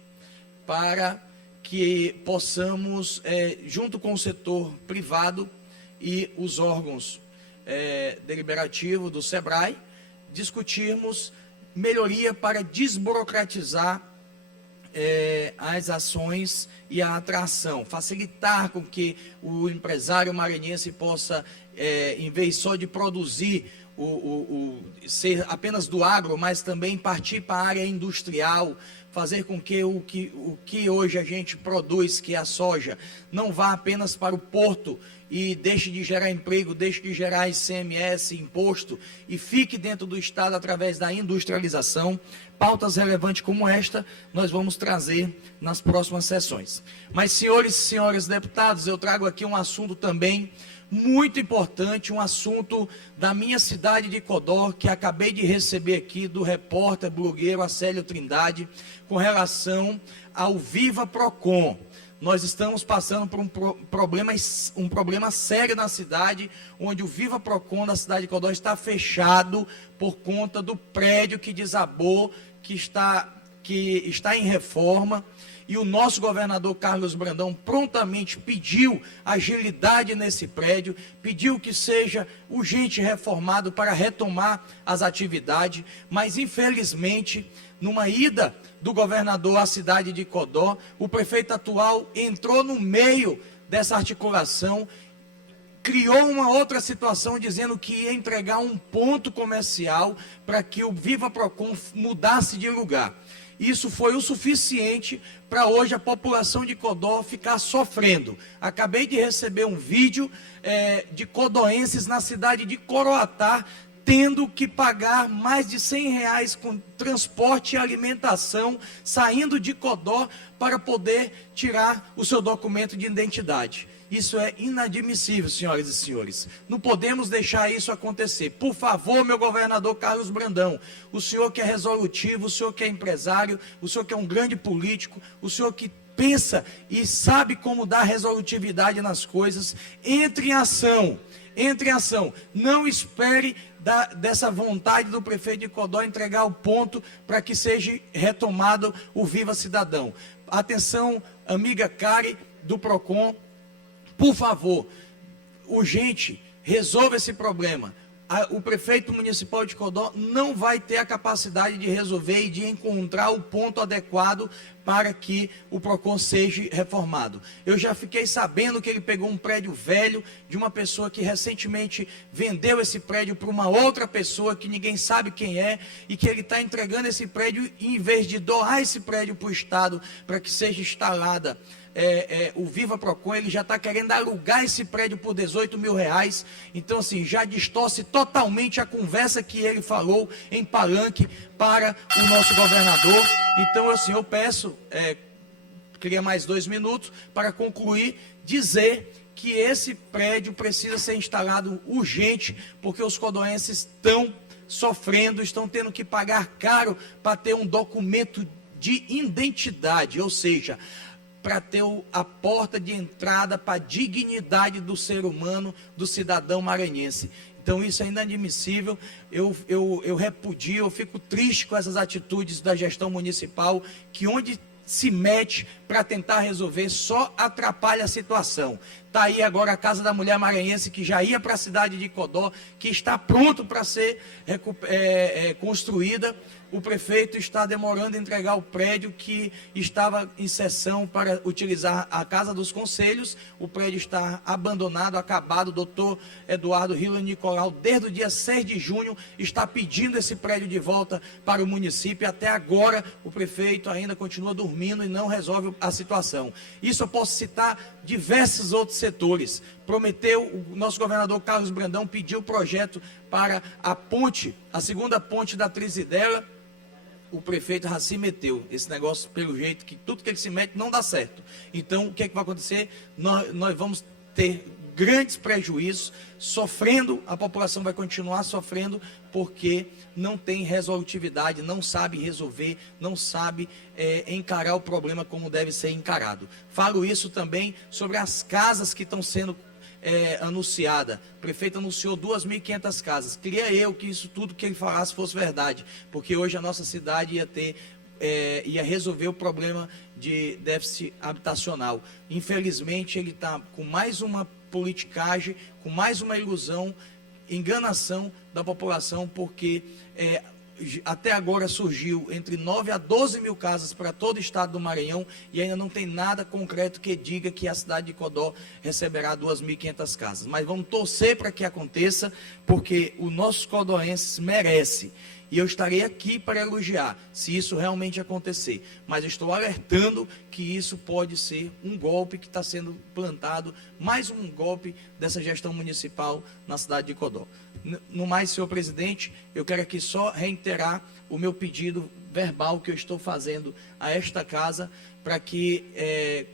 para que possamos, junto com o setor privado e os órgãos deliberativos do SEBRAE, discutirmos melhoria para desburocratizar as ações e a atração, facilitar com que o empresário maranhense possa, em vez só de produzir, ser apenas do agro, mas também partir para a área industrial, fazer com que o que hoje a gente produz, que é a soja, não vá apenas para o porto e deixe de gerar emprego, deixe de gerar ICMS, imposto, e fique dentro do Estado através da industrialização. Pautas relevantes como esta, nós vamos trazer nas próximas sessões. Mas, senhores e senhoras deputados, eu trago aqui um assunto também muito importante, um assunto da minha cidade de Codó, que acabei de receber aqui do repórter blogueiro Acélio Trindade, com relação ao Viva Procon. Nós estamos passando por um problema sério na cidade, onde o Viva Procon da cidade de Codó está fechado por conta do prédio que desabou, que está em reforma. E o nosso governador Carlos Brandão prontamente pediu agilidade nesse prédio, pediu que seja urgente reformado para retomar as atividades, mas infelizmente, numa ida do governador à cidade de Codó, o prefeito atual entrou no meio dessa articulação, criou uma outra situação dizendo que ia entregar um ponto comercial para que o Viva Procon mudasse de lugar. Isso foi o suficiente para hoje a população de Codó ficar sofrendo. Acabei de receber um vídeo de codoenses na cidade de Coroatá, tendo que pagar mais de R$100 com transporte e alimentação, saindo de Codó para poder tirar o seu documento de identidade. Isso é inadmissível, senhoras e senhores. Não podemos deixar isso acontecer. Por favor, meu governador Carlos Brandão, o senhor que é resolutivo, o senhor que é empresário, o senhor que é um grande político, o senhor que pensa e sabe como dar resolutividade nas coisas, entre em ação. Entre em ação. Não espere dessa vontade do prefeito de Codó entregar o ponto para que seja retomado o Viva Cidadão. Atenção, amiga Kari do Procon, por favor, urgente, resolva esse problema. O prefeito municipal de Codó não vai ter a capacidade de resolver e de encontrar o ponto adequado para que o Procon seja reformado. Eu já fiquei sabendo que ele pegou um prédio velho de uma pessoa que recentemente vendeu esse prédio para uma outra pessoa que ninguém sabe quem é, e que ele está entregando esse prédio, e em vez de doar esse prédio para o Estado para que seja instalada o Viva Procon, ele já está querendo alugar esse prédio por R$18 mil. Então, assim, já distorce totalmente a conversa que ele falou em palanque para o nosso governador. Então, assim, eu peço, queria mais 2 minutos para concluir, dizer que esse prédio precisa ser instalado urgente, porque os codoenses estão sofrendo, estão tendo que pagar caro para ter um documento de identidade, ou seja, para ter a porta de entrada para a dignidade do ser humano, do cidadão maranhense. Então isso é inadmissível, eu repudio, eu fico triste com essas atitudes da gestão municipal, que onde se mete para tentar resolver só atrapalha a situação. Está aí agora a Casa da Mulher Maranhense, que já ia para a cidade de Codó, que está pronto para ser construída. O prefeito está demorando a entregar o prédio que estava em sessão para utilizar a Casa dos Conselhos. O prédio está abandonado, acabado. O doutor Eduardo Hila Nicolau, desde o dia 6 de junho, está pedindo esse prédio de volta para o município. Até agora, o prefeito ainda continua dormindo e não resolve a situação. Isso eu posso citar diversos outros setores. Prometeu, o nosso governador Carlos Brandão pediu o projeto para a ponte, a segunda ponte da Trizidela. O prefeito já se meteu. Esse negócio, pelo jeito, que tudo que ele se mete não dá certo. Então, o que é que vai acontecer? Nós vamos ter grandes prejuízos, sofrendo, a população vai continuar sofrendo, porque não tem resolutividade, não sabe resolver, não sabe encarar o problema como deve ser encarado. Falo isso também sobre as casas que estão sendo anunciada. O prefeito anunciou 2.500 casas. Queria eu que isso tudo que ele falasse fosse verdade, porque hoje a nossa cidade ia resolver o problema de déficit habitacional. Infelizmente, ele está com mais uma politicagem, com mais uma ilusão, enganação da população, porque até agora surgiu entre 9 a 12 mil casas para todo o estado do Maranhão e ainda não tem nada concreto que diga que a cidade de Codó receberá 2.500 casas. Mas vamos torcer para que aconteça, porque os nossos codoenses merecem. E eu estarei aqui para elogiar, se isso realmente acontecer. Mas eu estou alertando que isso pode ser um golpe que está sendo plantado, mais um golpe dessa gestão municipal na cidade de Codó. No mais, senhor presidente, eu quero aqui só reiterar o meu pedido verbal que eu estou fazendo a esta casa, para que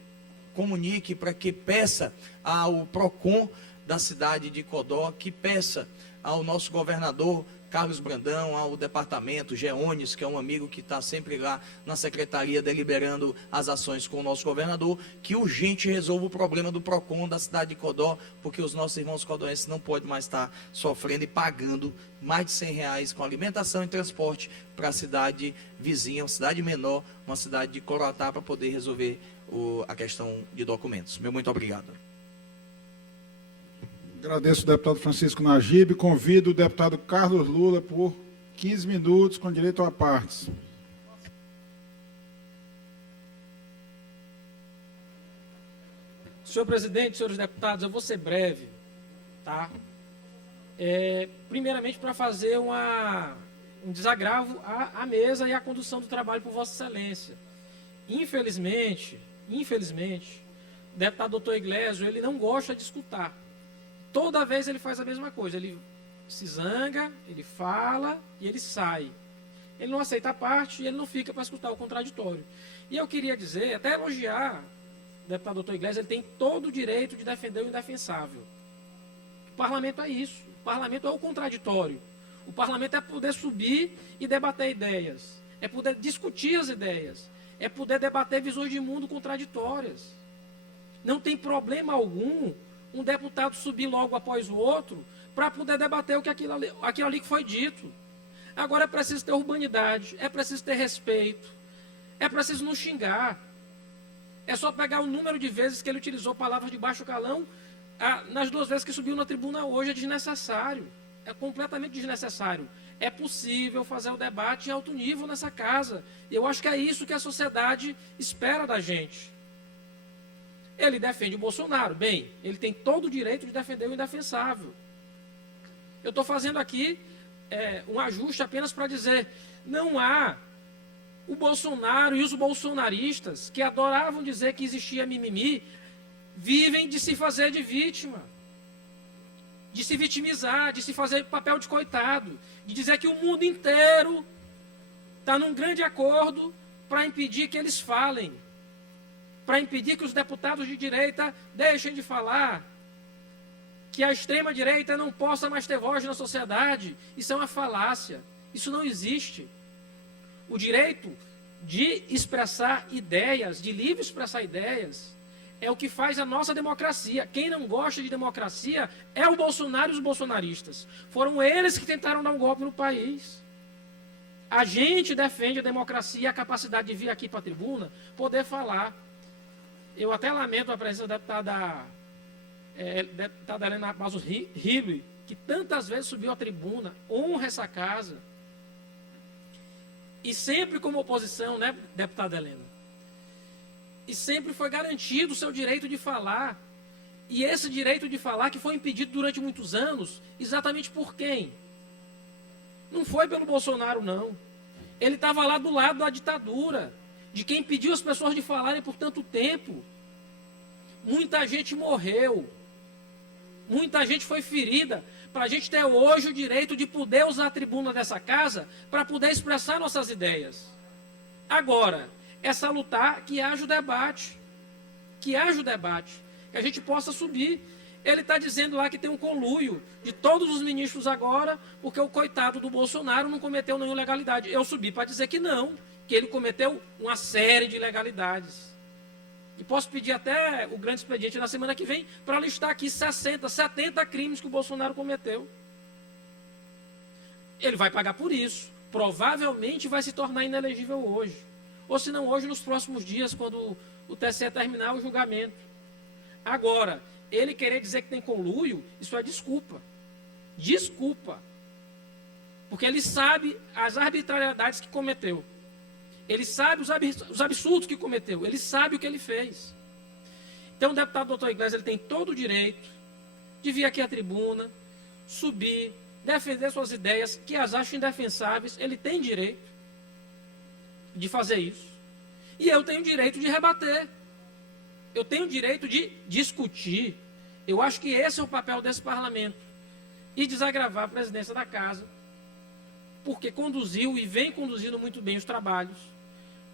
comunique, para que peça ao PROCON da cidade de Codó, que peça ao nosso governador Carlos Brandão, ao departamento Geônis, que é um amigo que está sempre lá na secretaria deliberando as ações com o nosso governador, que urgente resolva o problema do PROCON da cidade de Codó, porque os nossos irmãos codoenses não podem mais estar sofrendo e pagando mais de R$100 com alimentação e transporte para a cidade vizinha, uma cidade menor, uma cidade de Coroatá, para poder resolver a questão de documentos. Meu muito obrigado. Agradeço o deputado Francisco Najib. Convido o deputado Carlos Lula por 15 minutos, com direito a partes. Senhor presidente, senhores deputados, eu vou ser breve, tá? Primeiramente, para fazer um desagravo à mesa e à condução do trabalho por Vossa Excelência. Infelizmente, o deputado doutor Iglesio, ele não gosta de escutar. Toda vez ele faz a mesma coisa, ele se zanga, ele fala e ele sai. Ele não aceita a parte e ele não fica para escutar o contraditório. E eu queria dizer, até elogiar o deputado doutor Iglesias, ele tem todo o direito de defender o indefensável. O parlamento é isso, o parlamento é o contraditório. O parlamento é poder subir e debater ideias, é poder discutir as ideias, é poder debater visões de mundo contraditórias. Não tem problema algum um deputado subir logo após o outro para poder debater aquilo ali que foi dito. Agora é preciso ter urbanidade, é preciso ter respeito, é preciso não xingar. É só pegar o número de vezes que ele utilizou palavras de baixo calão nas 2 vezes que subiu na tribuna hoje. É desnecessário, é completamente desnecessário. É possível fazer o debate em alto nível nessa casa. Eu acho que é isso que a sociedade espera da gente. Ele defende o Bolsonaro. Bem, ele tem todo o direito de defender o indefensável. Eu estou fazendo aqui um ajuste apenas para dizer, não há o Bolsonaro e os bolsonaristas, que adoravam dizer que existia mimimi, vivem de se fazer de vítima, de se vitimizar, de se fazer papel de coitado, de dizer que o mundo inteiro está num grande acordo para impedir que eles falem, para impedir que os deputados de direita deixem de falar, que a extrema-direita não possa mais ter voz na sociedade. Isso é uma falácia, isso não existe. O direito de expressar ideias, de livre expressar ideias, é o que faz a nossa democracia. Quem não gosta de democracia é o Bolsonaro e os bolsonaristas. Foram eles que tentaram dar um golpe no país. A gente defende a democracia e a capacidade de vir aqui para a tribuna, poder falar. Eu até lamento a presença da deputada Helena Barros Ribe, que tantas vezes subiu à tribuna, honra essa casa. E sempre como oposição, né, deputada Helena? E sempre foi garantido o seu direito de falar. E esse direito de falar que foi impedido durante muitos anos, exatamente por quem? Não foi pelo Bolsonaro, não. Ele estava lá do lado da ditadura, de quem impediu as pessoas de falarem por tanto tempo. Muita gente morreu. Muita gente foi ferida, para a gente ter hoje o direito de poder usar a tribuna dessa casa para poder expressar nossas ideias. Agora, é salutar que haja o debate, que a gente possa subir. Ele está dizendo lá que tem um conluio de todos os ministros agora, porque o coitado do Bolsonaro não cometeu nenhuma ilegalidade. Eu subi para dizer que não, que ele cometeu uma série de ilegalidades. E posso pedir até o grande expediente na semana que vem para listar aqui 60, 70 crimes que o Bolsonaro cometeu. Ele vai pagar por isso. Provavelmente vai se tornar inelegível hoje. Ou se não hoje, nos próximos dias, quando o TSE terminar o julgamento. Agora, ele querer dizer que tem conluio, isso é desculpa. Desculpa. porque ele sabe as arbitrariedades que cometeu. Ele sabe os absurdos que cometeu. Ele sabe o que ele fez. Então, o deputado doutor Iglesias, ele tem todo o direito de vir aqui à tribuna, subir, defender suas ideias, que as acho indefensáveis. Ele tem direito de fazer isso. E eu tenho direito de rebater. Eu tenho direito de discutir. Eu acho que esse é o papel desse parlamento. E desagravar a presidência da casa, porque conduziu e vem conduzindo muito bem os trabalhos.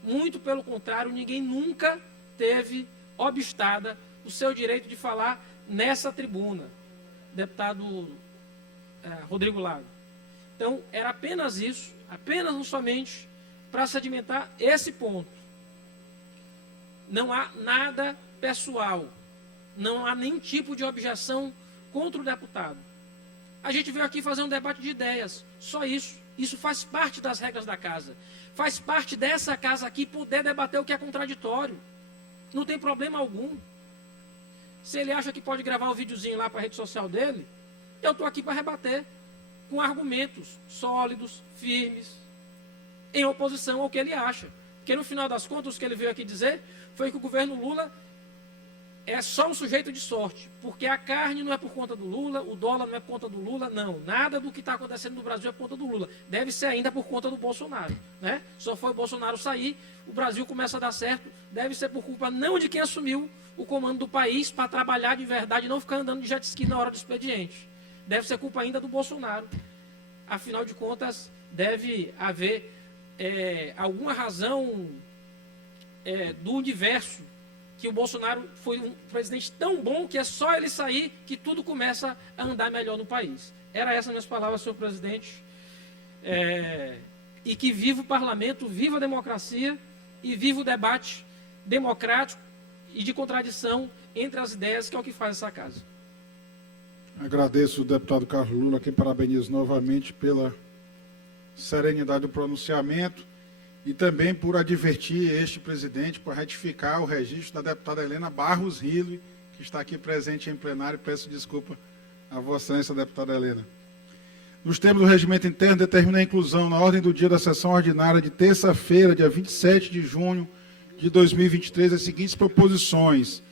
Muito pelo contrário, ninguém nunca teve obstada o seu direito de falar nessa tribuna, deputado Rodrigo Lago. Então, era apenas isso, apenas somente para sedimentar esse ponto. Não há nada pessoal, não há nenhum tipo de objeção contra o deputado. A gente veio aqui fazer um debate de ideias, só isso. Isso faz parte das regras da casa. Faz parte dessa casa aqui poder debater o que é contraditório. Não tem problema algum. Se ele acha que pode gravar o videozinho lá para a rede social dele, eu estou aqui para rebater com argumentos sólidos, firmes, em oposição ao que ele acha. Porque no final das contas, o que ele veio aqui dizer foi que o governo Lula é só um sujeito de sorte, porque a carne não é por conta do Lula, o dólar não é por conta do Lula, não. Nada do que está acontecendo no Brasil é por conta do Lula. Deve ser ainda por conta do Bolsonaro, né? Só foi o Bolsonaro sair, o Brasil começa a dar certo, deve ser por culpa não de quem assumiu o comando do país para trabalhar de verdade e não ficar andando de jet ski na hora do expediente. Deve ser culpa ainda do Bolsonaro. Afinal de contas, deve haver alguma razão do universo que o Bolsonaro foi um presidente tão bom que é só ele sair que tudo começa a andar melhor no país. Era essas minhas palavras, senhor presidente. E que viva o parlamento, viva a democracia e viva o debate democrático e de contradição entre as ideias, que é o que faz essa casa. Agradeço o deputado Carlos Lula, que parabenizo novamente pela serenidade do pronunciamento e também por advertir este presidente, por retificar o registro da deputada Helena Barros Rilve, que está aqui presente em plenário. Peço desculpa a Vossa Excelência, deputada Helena. Nos termos do regimento interno, determina a inclusão na ordem do dia da sessão ordinária de terça-feira, dia 27 de junho de 2023, as seguintes proposições.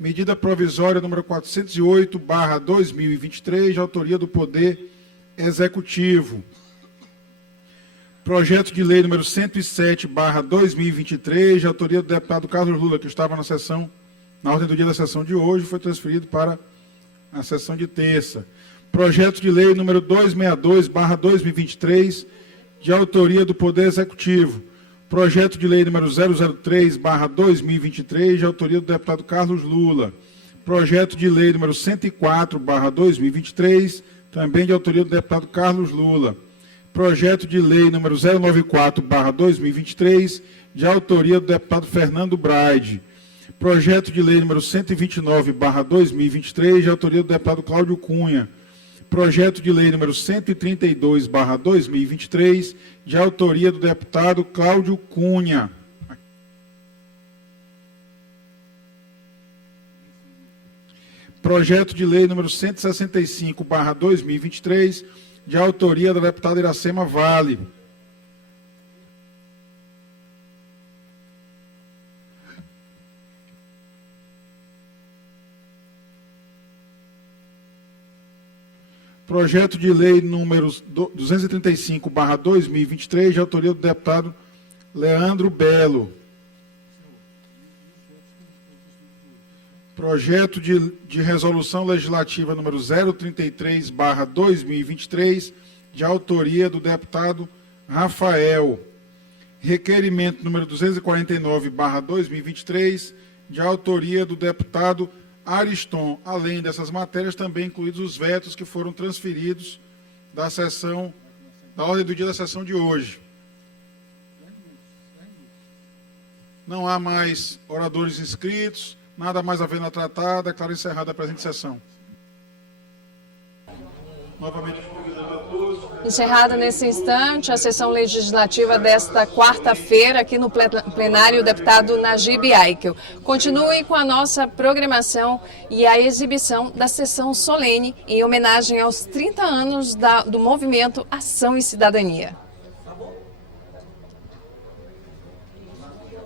Medida provisória número 408/2023, de autoria do Poder Executivo. Projeto de lei número 107/2023, de autoria do deputado Carlos Lula, que estava na ordem do dia da sessão de hoje, foi transferido para a sessão de terça. Projeto de lei número 262/2023, de autoria do Poder Executivo. Projeto de lei número 003/2023, de autoria do deputado Carlos Lula. Projeto de lei número 104/2023, também de autoria do deputado Carlos Lula. Projeto de lei número 094/2023, de autoria do deputado Fernando Braide. Projeto de lei número 129/2023, de autoria do deputado Cláudio Cunha. Projeto de lei número 132/2023, de autoria do deputado Cláudio Cunha. Projeto de lei número 165/2023, de autoria da deputada Iracema Vale. Projeto de lei número 235/2023, de autoria do deputado Leandro Belo. Projeto de resolução legislativa número 033/2023, de autoria do deputado Rafael. Requerimento número 249/2023, de autoria do deputado Ariston. Além dessas matérias, também incluídos os vetos que foram transferidos da ordem do dia da sessão de hoje. Não há mais oradores inscritos. Nada mais havendo a tratar, declaro encerrada a presente sessão. Novamente convidando a todos. Encerrada nesse instante a sessão legislativa desta quarta-feira aqui no plenário, o deputado Najib Aikel. Continue com a nossa programação e a exibição da sessão solene em homenagem aos 30 anos do movimento Ação e Cidadania.